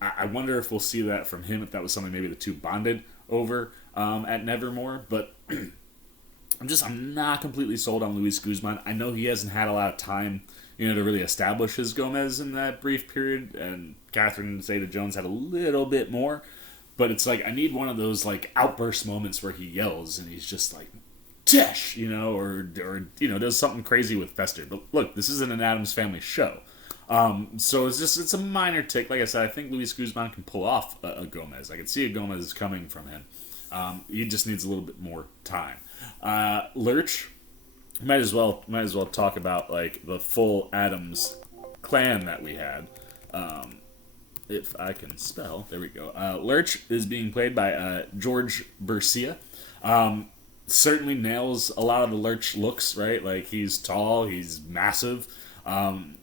I wonder if we'll see that from him, if that was something maybe the two bonded over at Nevermore. But I'm not completely sold on Luis Guzman. I know he hasn't had a lot of time, to really establish his Gomez in that brief period, and Catherine Zeta-Jones had a little bit more. But it's like, I need one of those, like, outburst moments where he yells and he's just like, Tesh, or does something crazy with Fester. But look, this isn't an Addams Family show. So it's a minor tick. Like I said, I think Luis Guzman can pull off a Gomez. I can see a Gomez coming from him. He just needs a little bit more time. Lurch, might as well talk about, like, the full Addams clan that we had. If I can spell, there we go. Lurch is being played by George Bercia. Certainly nails a lot of the Lurch looks, right? Like, he's tall, he's massive.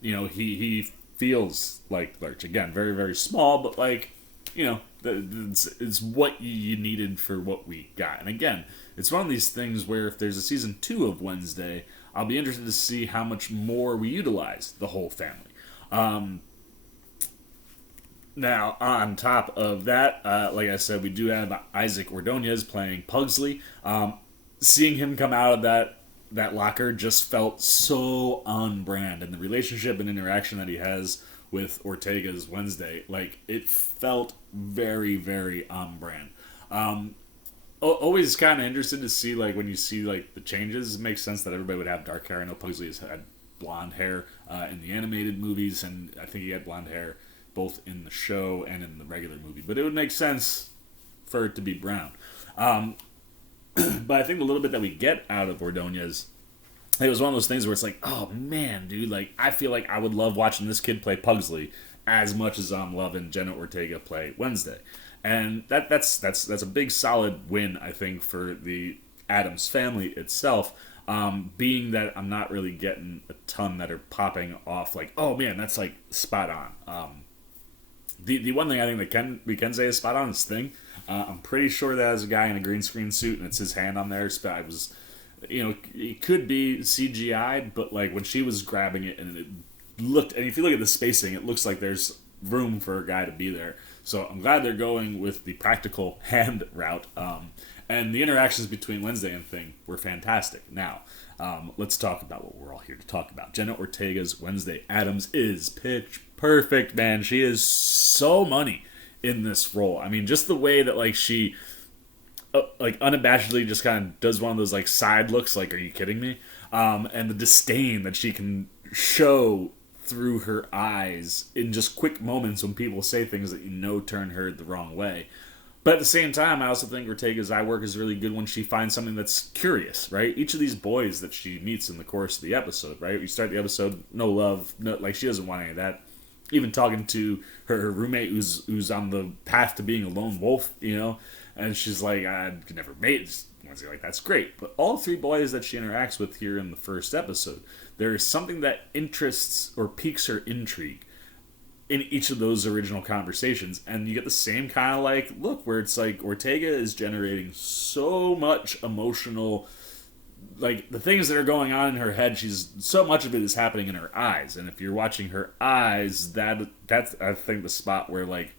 He feels like Lurch. Again, very, very small, but, like, it's what you needed for what we got. And again, it's one of these things where if there's a season 2 of Wednesday, I'll be interested to see how much more we utilize the whole family. Now, on top of that, like I said, we do have Isaac Ordonez playing Pugsley. Seeing him come out of that locker just felt so on brand, and the relationship and interaction that he has with Ortega's Wednesday, like, it felt very, very on brand. Always kind of interested to see, like, when you see, like, the changes. It makes sense that everybody would have dark hair. I know Pugsley has had blonde hair in the animated movies, and I think he had blonde hair both in the show and in the regular movie. But it would make sense for it to be brown. But I think the little bit that we get out of Ordonez, it was one of those things where it's like, oh man, dude, like, I feel like I would love watching this kid play Pugsley as much as I'm loving Jenna Ortega play Wednesday. And that's a big solid win, I think, for the Addams family itself. Being that I'm not really getting a ton that are popping off like, oh man, that's like spot on. The one thing I think that we can say is spot on is Sting. I'm pretty sure that has a guy in a green screen suit and it's his hand on there. I was, it could be CGI, but like when she was grabbing it and it looked, and if you look at the spacing, it looks like there's room for a guy to be there. So I'm glad they're going with the practical hand route. And the interactions between Wednesday and Thing were fantastic. Now, let's talk about what we're all here to talk about. Jenna Ortega's Wednesday Addams is pitch perfect, man. She is so money in this role. I mean, just the way that, like, she like unabashedly just kind of does one of those, like, side looks, like, are you kidding me? And the disdain that she can show through her eyes in just quick moments when people say things that turn her the wrong way. But at the same time, I also think Ortega's eye work is really good when she finds something that's curious, right? Each of these boys that she meets in the course of the episode, right? You start the episode, no love, like, she doesn't want any of that. Even talking to her roommate who's on the path to being a lone wolf, and she's like, I could never mate Wednesday. Like, that's great. But all 3 boys that she interacts with here in the first episode, there is something that interests or piques her intrigue in each of those original conversations. And you get the same kind of, like, look where it's like Ortega is generating so much emotional, like, the things that are going on in her head, so much of it is happening in her eyes. And if you're watching her eyes, that's, I think, the spot where, like,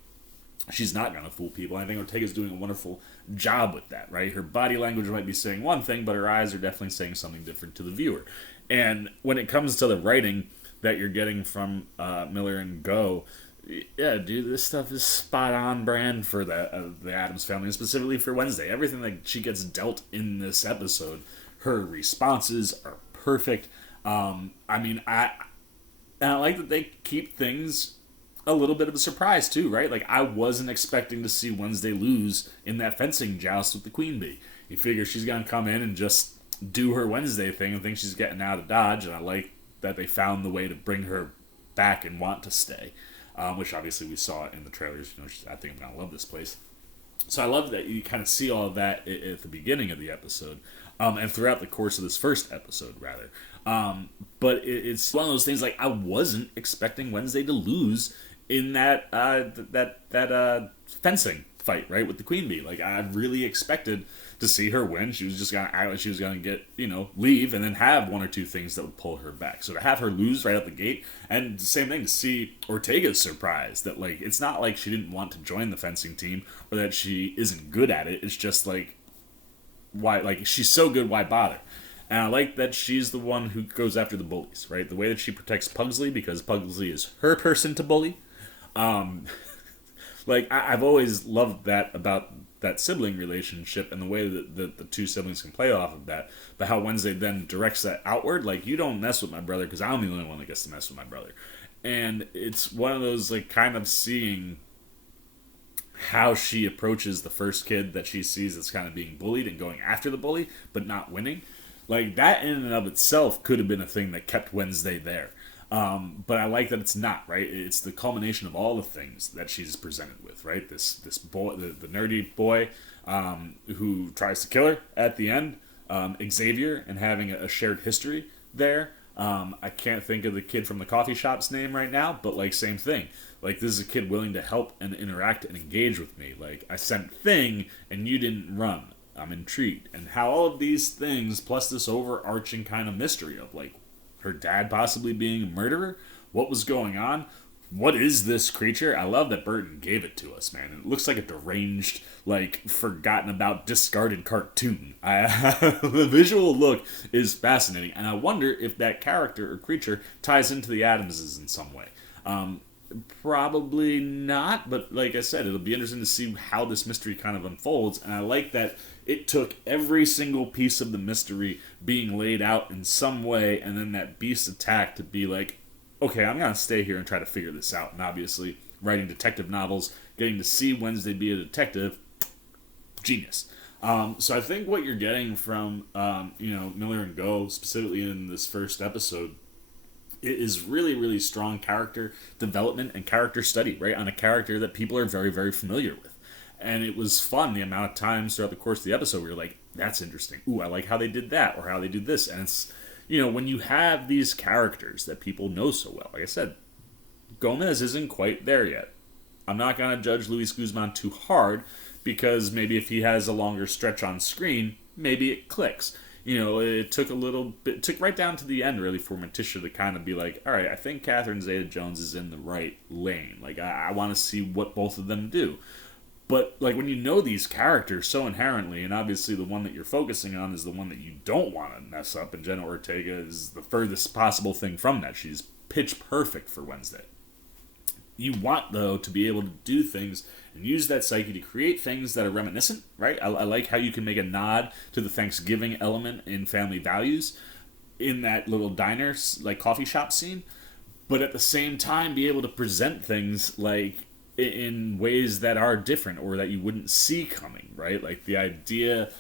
she's not going to fool people. I think Ortega's doing a wonderful job with that, right? Her body language might be saying one thing, but her eyes are definitely saying something different to the viewer. And when it comes to the writing that you're getting from Miller and Go, yeah, dude, this stuff is spot on brand for the Addams family, and specifically for Wednesday. Everything that she gets dealt in this episode, her responses are perfect. I like that they keep things a little bit of a surprise too, right? Like, I wasn't expecting to see Wednesday lose in that fencing joust with the Queen Bee. You figure she's gonna come in and just do her Wednesday thing and think she's getting out of Dodge, and I like that they found the way to bring her back and want to stay, which obviously we saw in the trailers. I think I'm gonna love this place. So I love that you kind of see all of that at the beginning of the episode, and throughout the course of this first episode, rather. But it's one of those things, like, I wasn't expecting Wednesday to lose in that fencing fight, right, with the queen bee. Like, I really expected to see her win. She was just gonna act like she was gonna get, leave, and then have one or two things that would pull her back. So to have her lose right out the gate, and the same thing to see Ortega's surprise that, like, it's not like she didn't want to join the fencing team or that she isn't good at it. It's just like, why? Like, she's so good, why bother? And I like that she's the one who goes after the bullies, right? The way that she protects Pugsley, because Pugsley is her person to bully. I've always loved that about that sibling relationship and the way that the two siblings can play off of that. But how Wednesday then directs that outward, like, you don't mess with my brother because I'm the only one that gets to mess with my brother. And it's one of those, like, kind of seeing how she approaches the first kid that she sees that's kind of being bullied and going after the bully, but not winning. Like, that in and of itself could have been a thing that kept Wednesday there. But I like that it's not, right? It's the culmination of all the things that she's presented with, right? This boy, the nerdy boy, who tries to kill her at the end, Xavier, and having a shared history there. I can't think of the kid from the coffee shop's name right now, but, like, same thing. Like, this is a kid willing to help and interact and engage with me. Like, I sent thing and you didn't run. I'm intrigued. And how all of these things, plus this overarching kind of mystery of, like, her dad possibly being a murderer, what was going on, what is this creature? I love that Burton gave it to us, man. It looks like a deranged, like, forgotten about, discarded cartoon. The visual look is fascinating, and I wonder if that character or creature ties into the Addamses in some way. Probably not, but like I said, it'll be interesting to see how this mystery kind of unfolds, and I like that it took every single piece of the mystery being laid out in some way, and then that beast attack to be like, okay, I'm going to stay here and try to figure this out. And obviously, writing detective novels, getting to see Wednesday be a detective, genius. So I think what you're getting from, Miller and Go, specifically in this first episode, it is really, really strong character development and character study, right, on a character that people are very, very familiar with. And it was fun the amount of times throughout the course of the episode where you're like, that's interesting. Ooh, I like how they did that, or how they did this. And it's, when you have these characters that people know so well, like I said, Gomez isn't quite there yet. I'm not going to judge Luis Guzman too hard, because maybe if he has a longer stretch on screen, maybe it clicks. It took a little bit, it took right down to the end, really, for Morticia to kind of be like, all right, I think Catherine Zeta-Jones is in the right lane. Like, I want to see what both of them do. But, like, when you know these characters so inherently, and obviously the one that you're focusing on is the one that you don't want to mess up, and Jenna Ortega is the furthest possible thing from that. She's pitch perfect for Wednesday. You want, though, to be able to do things and use that psyche to create things that are reminiscent, right? I like how you can make a nod to the Thanksgiving element in Family Values in that little diner, like, coffee shop scene, but at the same time be able to present things, like, in ways that are different or that you wouldn't see coming, right? Like, the idea,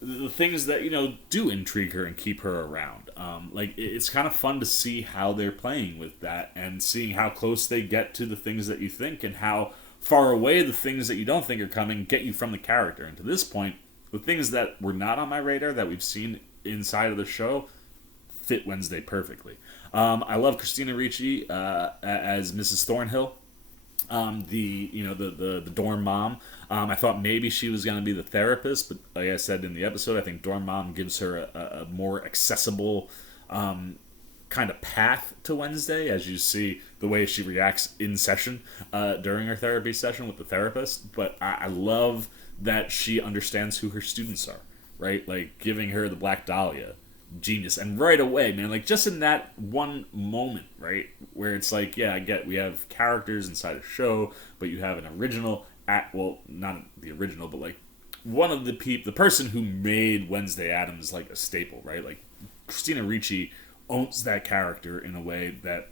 the things that, do intrigue her and keep her around. It's kind of fun to see how they're playing with that and seeing how close they get to the things that you think and how far away the things that you don't think are coming get you from the character. And to this point, the things that were not on my radar that we've seen inside of the show fit Wednesday perfectly. I love Christina Ricci as Mrs. Thornhill. The dorm mom. I thought maybe she was going to be the therapist, but like I said in the episode, I think dorm mom gives her a more accessible kind of path to Wednesday, as you see the way she reacts in session during her therapy session with the therapist. But I love that she understands who her students are, right? Like, giving her the Black Dahlia. Genius. And right away, man, like, just in that one moment, right, where it's like, yeah, I get we have characters inside a show, but you have an original well, not the original, but like one of the person who made Wednesday Addams like a staple, right? Like, Christina Ricci owns that character in a way that,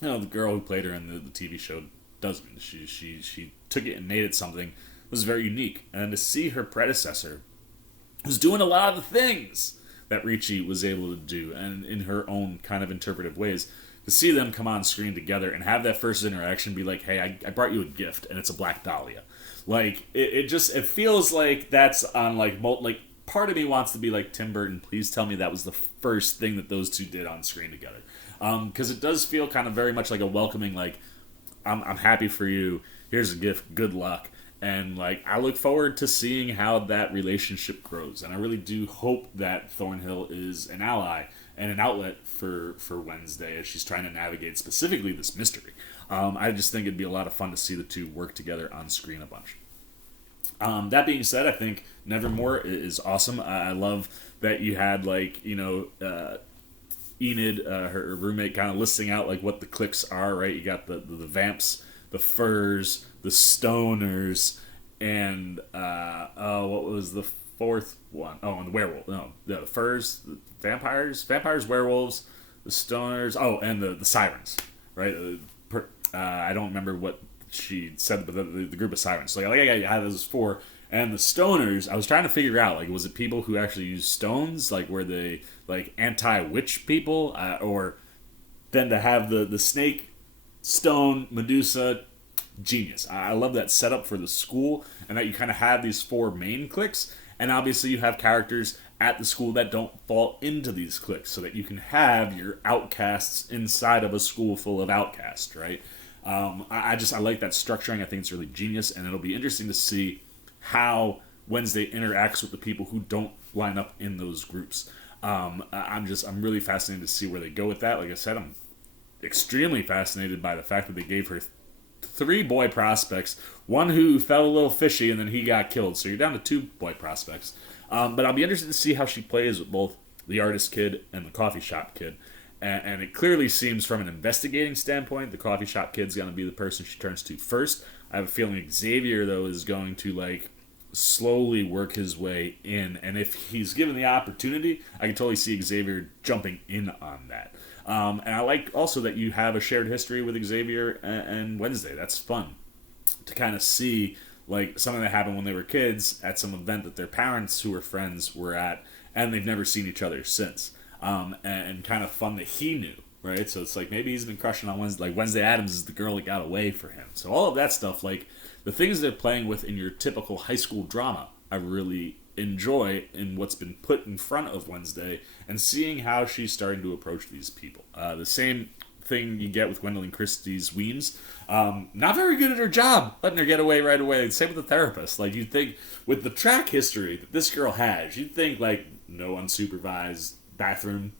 the girl who played her in the TV show doesn't. She took it and made it something that was very unique. And to see her predecessor, who's doing a lot of the things that Ricci was able to do, and in her own kind of interpretive ways, to see them come on screen together and have that first interaction be like, hey, I brought you a gift, and it's a Black Dahlia. Like, it feels like that's on, like, part of me wants to be like, Tim Burton, please tell me that was the first thing that those two did on screen together. Because it does feel kind of very much like a welcoming, like, I'm happy for you, here's a gift, good luck. And like, I look forward to seeing how that relationship grows, and I really do hope that Thornhill is an ally and an outlet for Wednesday as she's trying to navigate specifically this mystery. I just think it'd be a lot of fun to see the two work together on screen a bunch. That being said, I think Nevermore is awesome. I love that you had, like, you know, Enid, her roommate, kind of listing out like what the cliques are, right? You got the vamps, the furs, the stoners, and what was the fourth one? Oh, and the werewolf. No, the furs, the vampires, werewolves, the stoners. Oh, and the sirens, right? I don't remember what she said, but the group of sirens. So like I had those four, and the stoners. I was trying to figure out, like, was it people who actually use stones, like were they like anti-witch people, or then to have the snake, stone, Medusa. Genius. I love that setup for the school, and that you kind of have these four main cliques, and obviously you have characters at the school that don't fall into these cliques, so that you can have your outcasts inside of a school full of outcasts, right? I like that structuring. I think it's really genius, and it'll be interesting to see how Wednesday interacts with the people who don't line up in those groups. I'm really fascinated to see where they go with that. Like I said, I'm extremely fascinated by the fact that they gave her 3 boy prospects, one who felt a little fishy and then he got killed, so you're down to 2 boy prospects. But I'll be interested to see how she plays with both the artist kid and the coffee shop kid. And it clearly seems, from an investigating standpoint, the coffee shop kid's going to be the person she turns to first. I have a feeling Xavier, though, is going to, like, slowly work his way in. And if he's given the opportunity, I can totally see Xavier jumping in on that. And I like also that you have a shared history with Xavier and Wednesday. That's fun to kind of see, like, something that happened when they were kids at some event that their parents, who were friends, were at, and they've never seen each other since. And kind of fun that he knew, right? So it's like, maybe he's been crushing on Wednesday. Like, Wednesday Addams is the girl that got away for him. So all of that stuff, like, the things they're playing with in your typical high school drama, I really enjoy in what's been put in front of Wednesday, and seeing how she's starting to approach these people. The same thing you get with Gwendolyn Christie's Weems. Not very good at her job, letting her get away right away. Same with the therapist. Like, you'd think, with the track history that this girl has, you'd think, like, no unsupervised bathroom.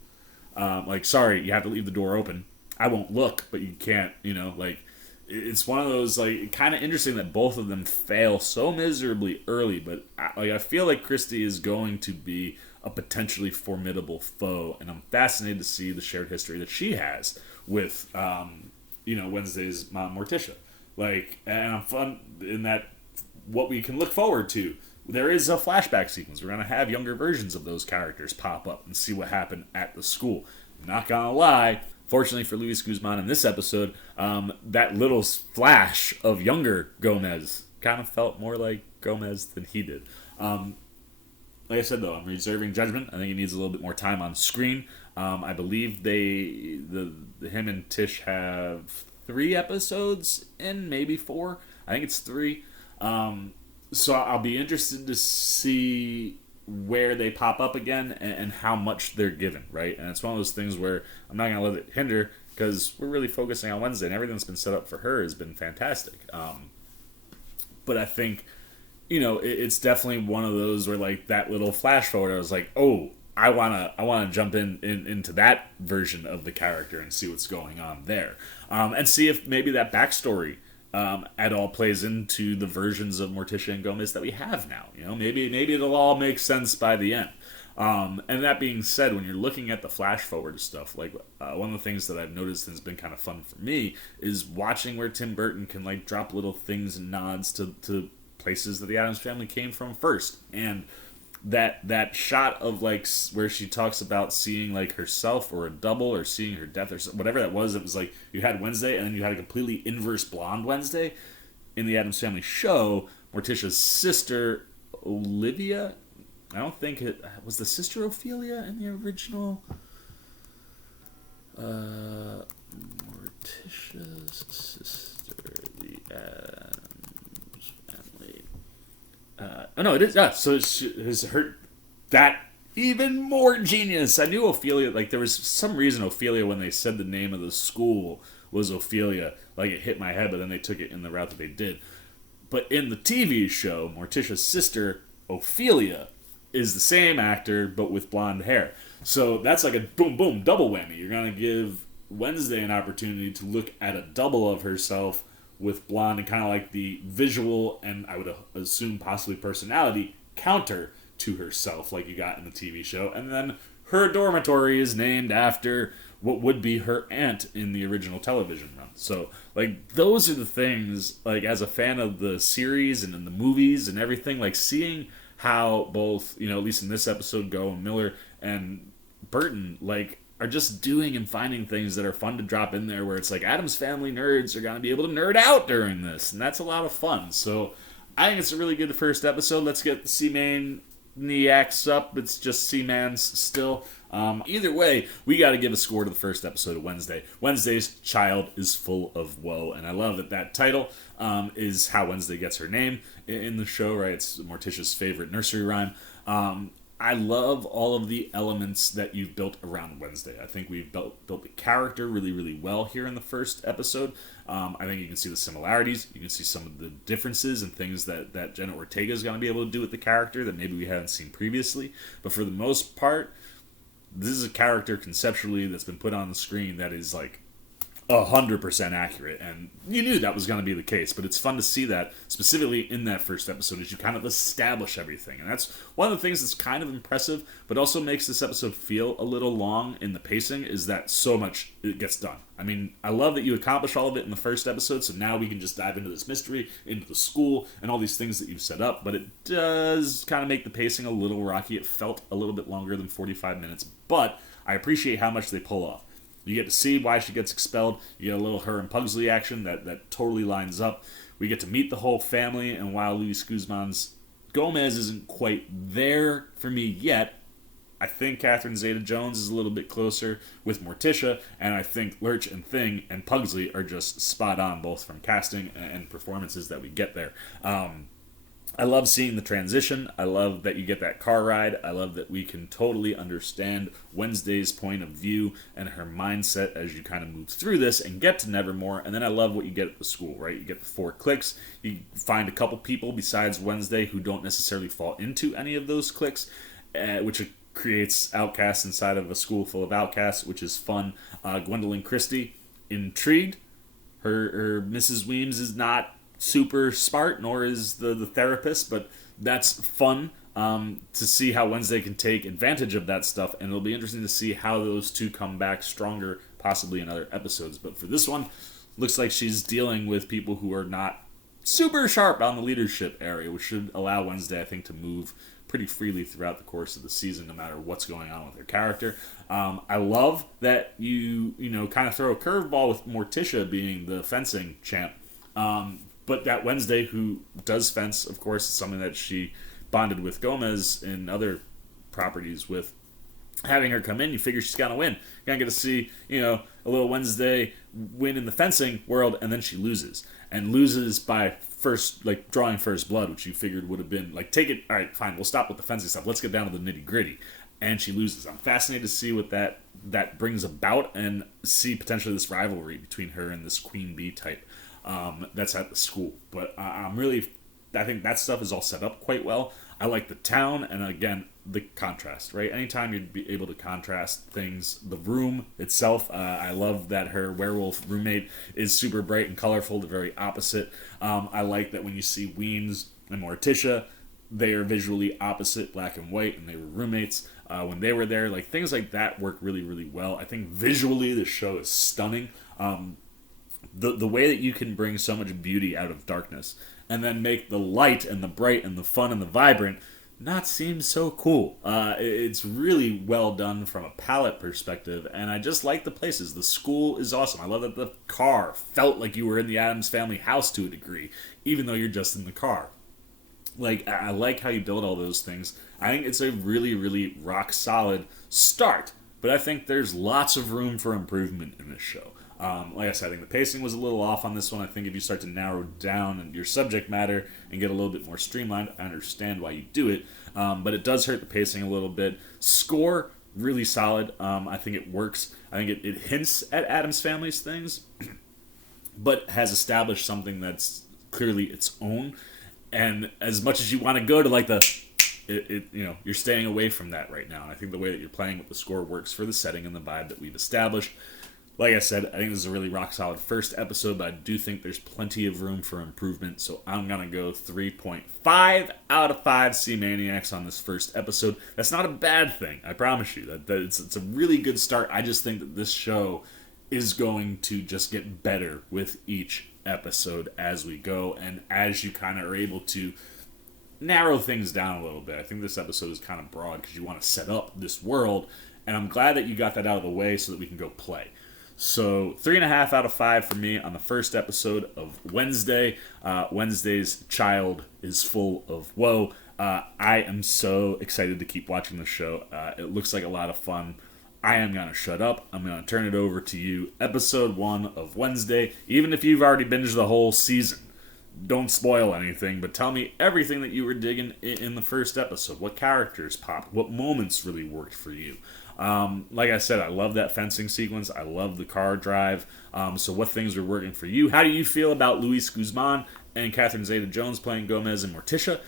Like, sorry, you have to leave the door open. I won't look, but you can't, you know, like, it's one of those, like, kind of interesting that both of them fail so miserably early, but I feel like Christie is going to be a potentially formidable foe, and I'm fascinated to see the shared history that she has with, Wednesday's mom, Morticia. Like, and I'm fun in that what we can look forward to. There is a flashback sequence. We're going to have younger versions of those characters pop up and see what happened at the school. Not going to lie, fortunately for Luis Guzman in this episode, that little flash of younger Gomez kind of felt more like Gomez than he did. Like I said, though, I'm reserving judgment. I think he needs a little bit more time on screen. I believe him and Tish have 3 episodes in, maybe 4. I think it's 3. So I'll be interested to see where they pop up again and how much they're given, right? And it's one of those things where I'm not going to let it hinder, because we're really focusing on Wednesday, and everything that's been set up for her has been fantastic. But I think, it's definitely one of those where, like, that little flash forward, I was like, oh, I wanna jump into that version of the character and see what's going on there, and see if maybe that backstory at all plays into the versions of Morticia and Gomez that we have now. Maybe it'll all make sense by the end. And that being said, when you're looking at the flash forward stuff, like, one of the things that I've noticed has been kind of fun for me is watching where Tim Burton can, like, drop little things and nods to places that the Addams family came from first. And that shot of, like, where she talks about seeing, like, herself or a double, or seeing her death, or whatever that was, it was like you had Wednesday and then you had a completely inverse blonde Wednesday in the Addams family show. Morticia's sister Olivia, I don't think it was the sister Ophelia in the original. Morticia's sister, the Addams family. No, it is. Yeah, so it's her. That even more genius. I knew Ophelia. Like, there was some reason Ophelia, when they said the name of the school was Ophelia, like, it hit my head, but then they took it in the route that they did. But in the TV show, Morticia's sister, Ophelia, is the same actor, but with blonde hair. So that's like a boom, boom, double whammy. You're going to give Wednesday an opportunity to look at a double of herself with blonde and kind of like the visual and I would assume possibly personality counter to herself like you got in the TV show. And then her dormitory is named after what would be her aunt in the original television run. So, like, those are the things, like, as a fan of the series and in the movies and everything, like, seeing how both, you know, at least in this episode, Go and Miller and Burton, like, are just doing and finding things that are fun to drop in there where it's like Addams Family nerds are going to be able to nerd out during this. And that's a lot of fun. So, I think it's a really good first episode. Let's get the C-Main Niacs up. It's just C-Mans still. Either way, we got to give a score to the first episode of Wednesday. Wednesday's child is full of woe, and I love that title is how Wednesday gets her name in the show, right? It's Morticia's favorite nursery rhyme. I love all of the elements that you've built around Wednesday. I think we've built the character really, really well here in the first episode. I think you can see the similarities. You can see some of the differences and things that Jenna Ortega is going to be able to do with the character that maybe we haven't seen previously. But for the most part, this is a character conceptually that's been put on the screen that is like 100% accurate, and you knew that was going to be the case, but it's fun to see that specifically in that first episode as you kind of establish everything. And that's one of the things that's kind of impressive but also makes this episode feel a little long in the pacing, is that so much it gets done. I mean, I love that you accomplish all of it in the first episode, so now we can just dive into this mystery, into the school, and all these things that you've set up, but it does kind of make the pacing a little rocky. It felt a little bit longer than 45 minutes, but I appreciate how much they pull off. You get to see why she gets expelled. You get a little her and Pugsley action that totally lines up. We get to meet the whole family, and while Luis Guzman's Gomez isn't quite there for me yet, I think Catherine Zeta-Jones is a little bit closer with Morticia, and I think Lurch and Thing and Pugsley are just spot on, both from casting and performances that we get there. I love seeing the transition. I love that you get that car ride. I love that we can totally understand Wednesday's point of view and her mindset as you kind of move through this and get to Nevermore. And then I love what you get at the school, right? You get the 4 cliques. You find a couple people besides Wednesday who don't necessarily fall into any of those cliques, which creates outcasts inside of a school full of outcasts, which is fun. Gwendolyn Christie, intrigued. Her Mrs. Weems is not super smart, nor is the therapist, but that's fun to see how Wednesday can take advantage of that stuff, and it'll be interesting to see how those two come back stronger, possibly in other episodes. But for this one, looks like she's dealing with people who are not super sharp on the leadership area, which should allow Wednesday, I think, to move pretty freely throughout the course of the season, no matter what's going on with her character. I love that you kind of throw a curveball with Morticia being the fencing champ. But that Wednesday, who does fence, of course, is something that she bonded with Gomez in other properties with. Having her come in, you figure she's going to win. You're going to get to see, a little Wednesday win in the fencing world, and then she loses. And loses by drawing first blood, which you figured would have been, take it, all right, fine, we'll stop with the fencing stuff. Let's get down to the nitty-gritty. And she loses. I'm fascinated to see what that brings about and see potentially this rivalry between her and this Queen Bee type. That's at the school. But I think that stuff is all set up quite well. I like the town, and again, the contrast, right? Anytime you'd be able to contrast things, the room itself, I love that her werewolf roommate is super bright and colorful, the very opposite. I like that when you see Weems and Morticia, they are visually opposite, black and white, and they were roommates when they were there. Things like that work really, really well. I think visually the show is stunning. The way that you can bring so much beauty out of darkness and then make the light and the bright and the fun and the vibrant not seem so cool. It's really well done from a palette perspective, and I just like the places. The school is awesome. I love that the car felt like you were in the Addams Family house to a degree, even though you're just in the car. I like how you build all those things. I think it's a really, really rock solid start, but I think there's lots of room for improvement in this show. Like I said, I think the pacing was a little off on this one. I think if you start to narrow down your subject matter and get a little bit more streamlined, I understand why you do it. But it does hurt the pacing a little bit. Score, really solid. I think it works. I think it hints at Addams Family's things, but has established something that's clearly its own. And as much as you want to go to like you're staying away from that right now. And I think the way that you're playing with the score works for the setting and the vibe that we've established. Like I said, I think this is a really rock solid first episode, but I do think there's plenty of room for improvement. So I'm going to go 3.5 out of 5 Sea Maniacs on this first episode. That's not a bad thing. I promise you that it's a really good start. I just think that this show is going to just get better with each episode as we go. And as you kind of are able to narrow things down a little bit. I think this episode is kind of broad because you want to set up this world. And I'm glad that you got that out of the way so that we can go play. So 3.5 out of 5 for me on the first episode of Wednesday. Wednesday's child is full of woe. I am so excited to keep watching the show. It looks like a lot of fun. I am going to shut up. I'm going to turn it over to you. Episode 1 of Wednesday. Even if you've already binged the whole season, don't spoil anything, but tell me everything that you were digging in the first episode. What characters popped? What moments really worked for you? Like I said, I love that fencing sequence. I love the car drive. So what things are working for you? How do you feel about Luis Guzman and Catherine Zeta-Jones playing Gomez and Morticia?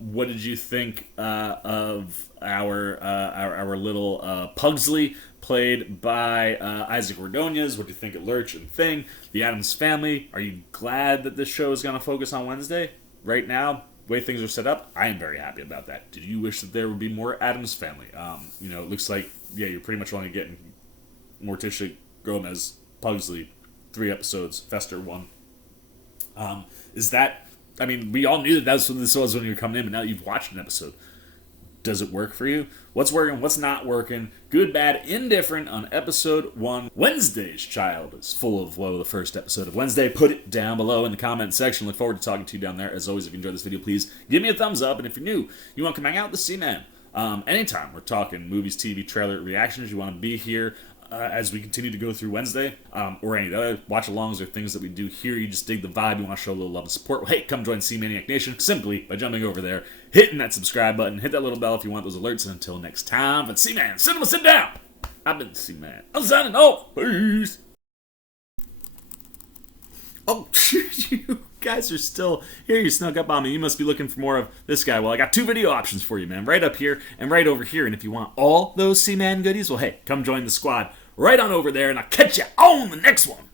What did you think of our little Pugsley played by Isaac Ordonez? What do you think of Lurch and Thing? The Addams family. Are you glad that this show is going to focus on Wednesday? Right now, the way things are set up, I am very happy about that. Did you wish that there would be more Addams family? It looks like, you're pretty much only getting Morticia, Gomez, Pugsley, 3 episodes, Fester 1. We all knew that that's what this was when you were coming in, but now you've watched an episode. Does it work for you? What's working? What's not working? Good, bad, indifferent on episode 1. Wednesday's child is full of woe. The first episode of Wednesday. Put it down below in the comment section. Look forward to talking to you down there. As always, if you enjoyed this video, please give me a thumbs up. And if you're new, you want to come hang out with the C-Man. Anytime we're talking movies, TV, trailer, reactions, you want to be here as we continue to go through Wednesday, or any of the other watch-alongs or things that we do here. You just dig the vibe, you want to show a little love and support. Well, hey, come join C-Maniac Nation simply by jumping over there, hitting that subscribe button, hit that little bell if you want those alerts. And until next time, for C-Man, Cinema, sit down! I've been the C-Man. I'm signing off. Peace! Oh, you guys are still here. You snuck up on me. You must be looking for more of this guy. Well, I got 2 video options for you, man. Right up here and right over here. And if you want all those C-Man goodies, well, hey, come join the squad right on over there, and I'll catch you on the next one.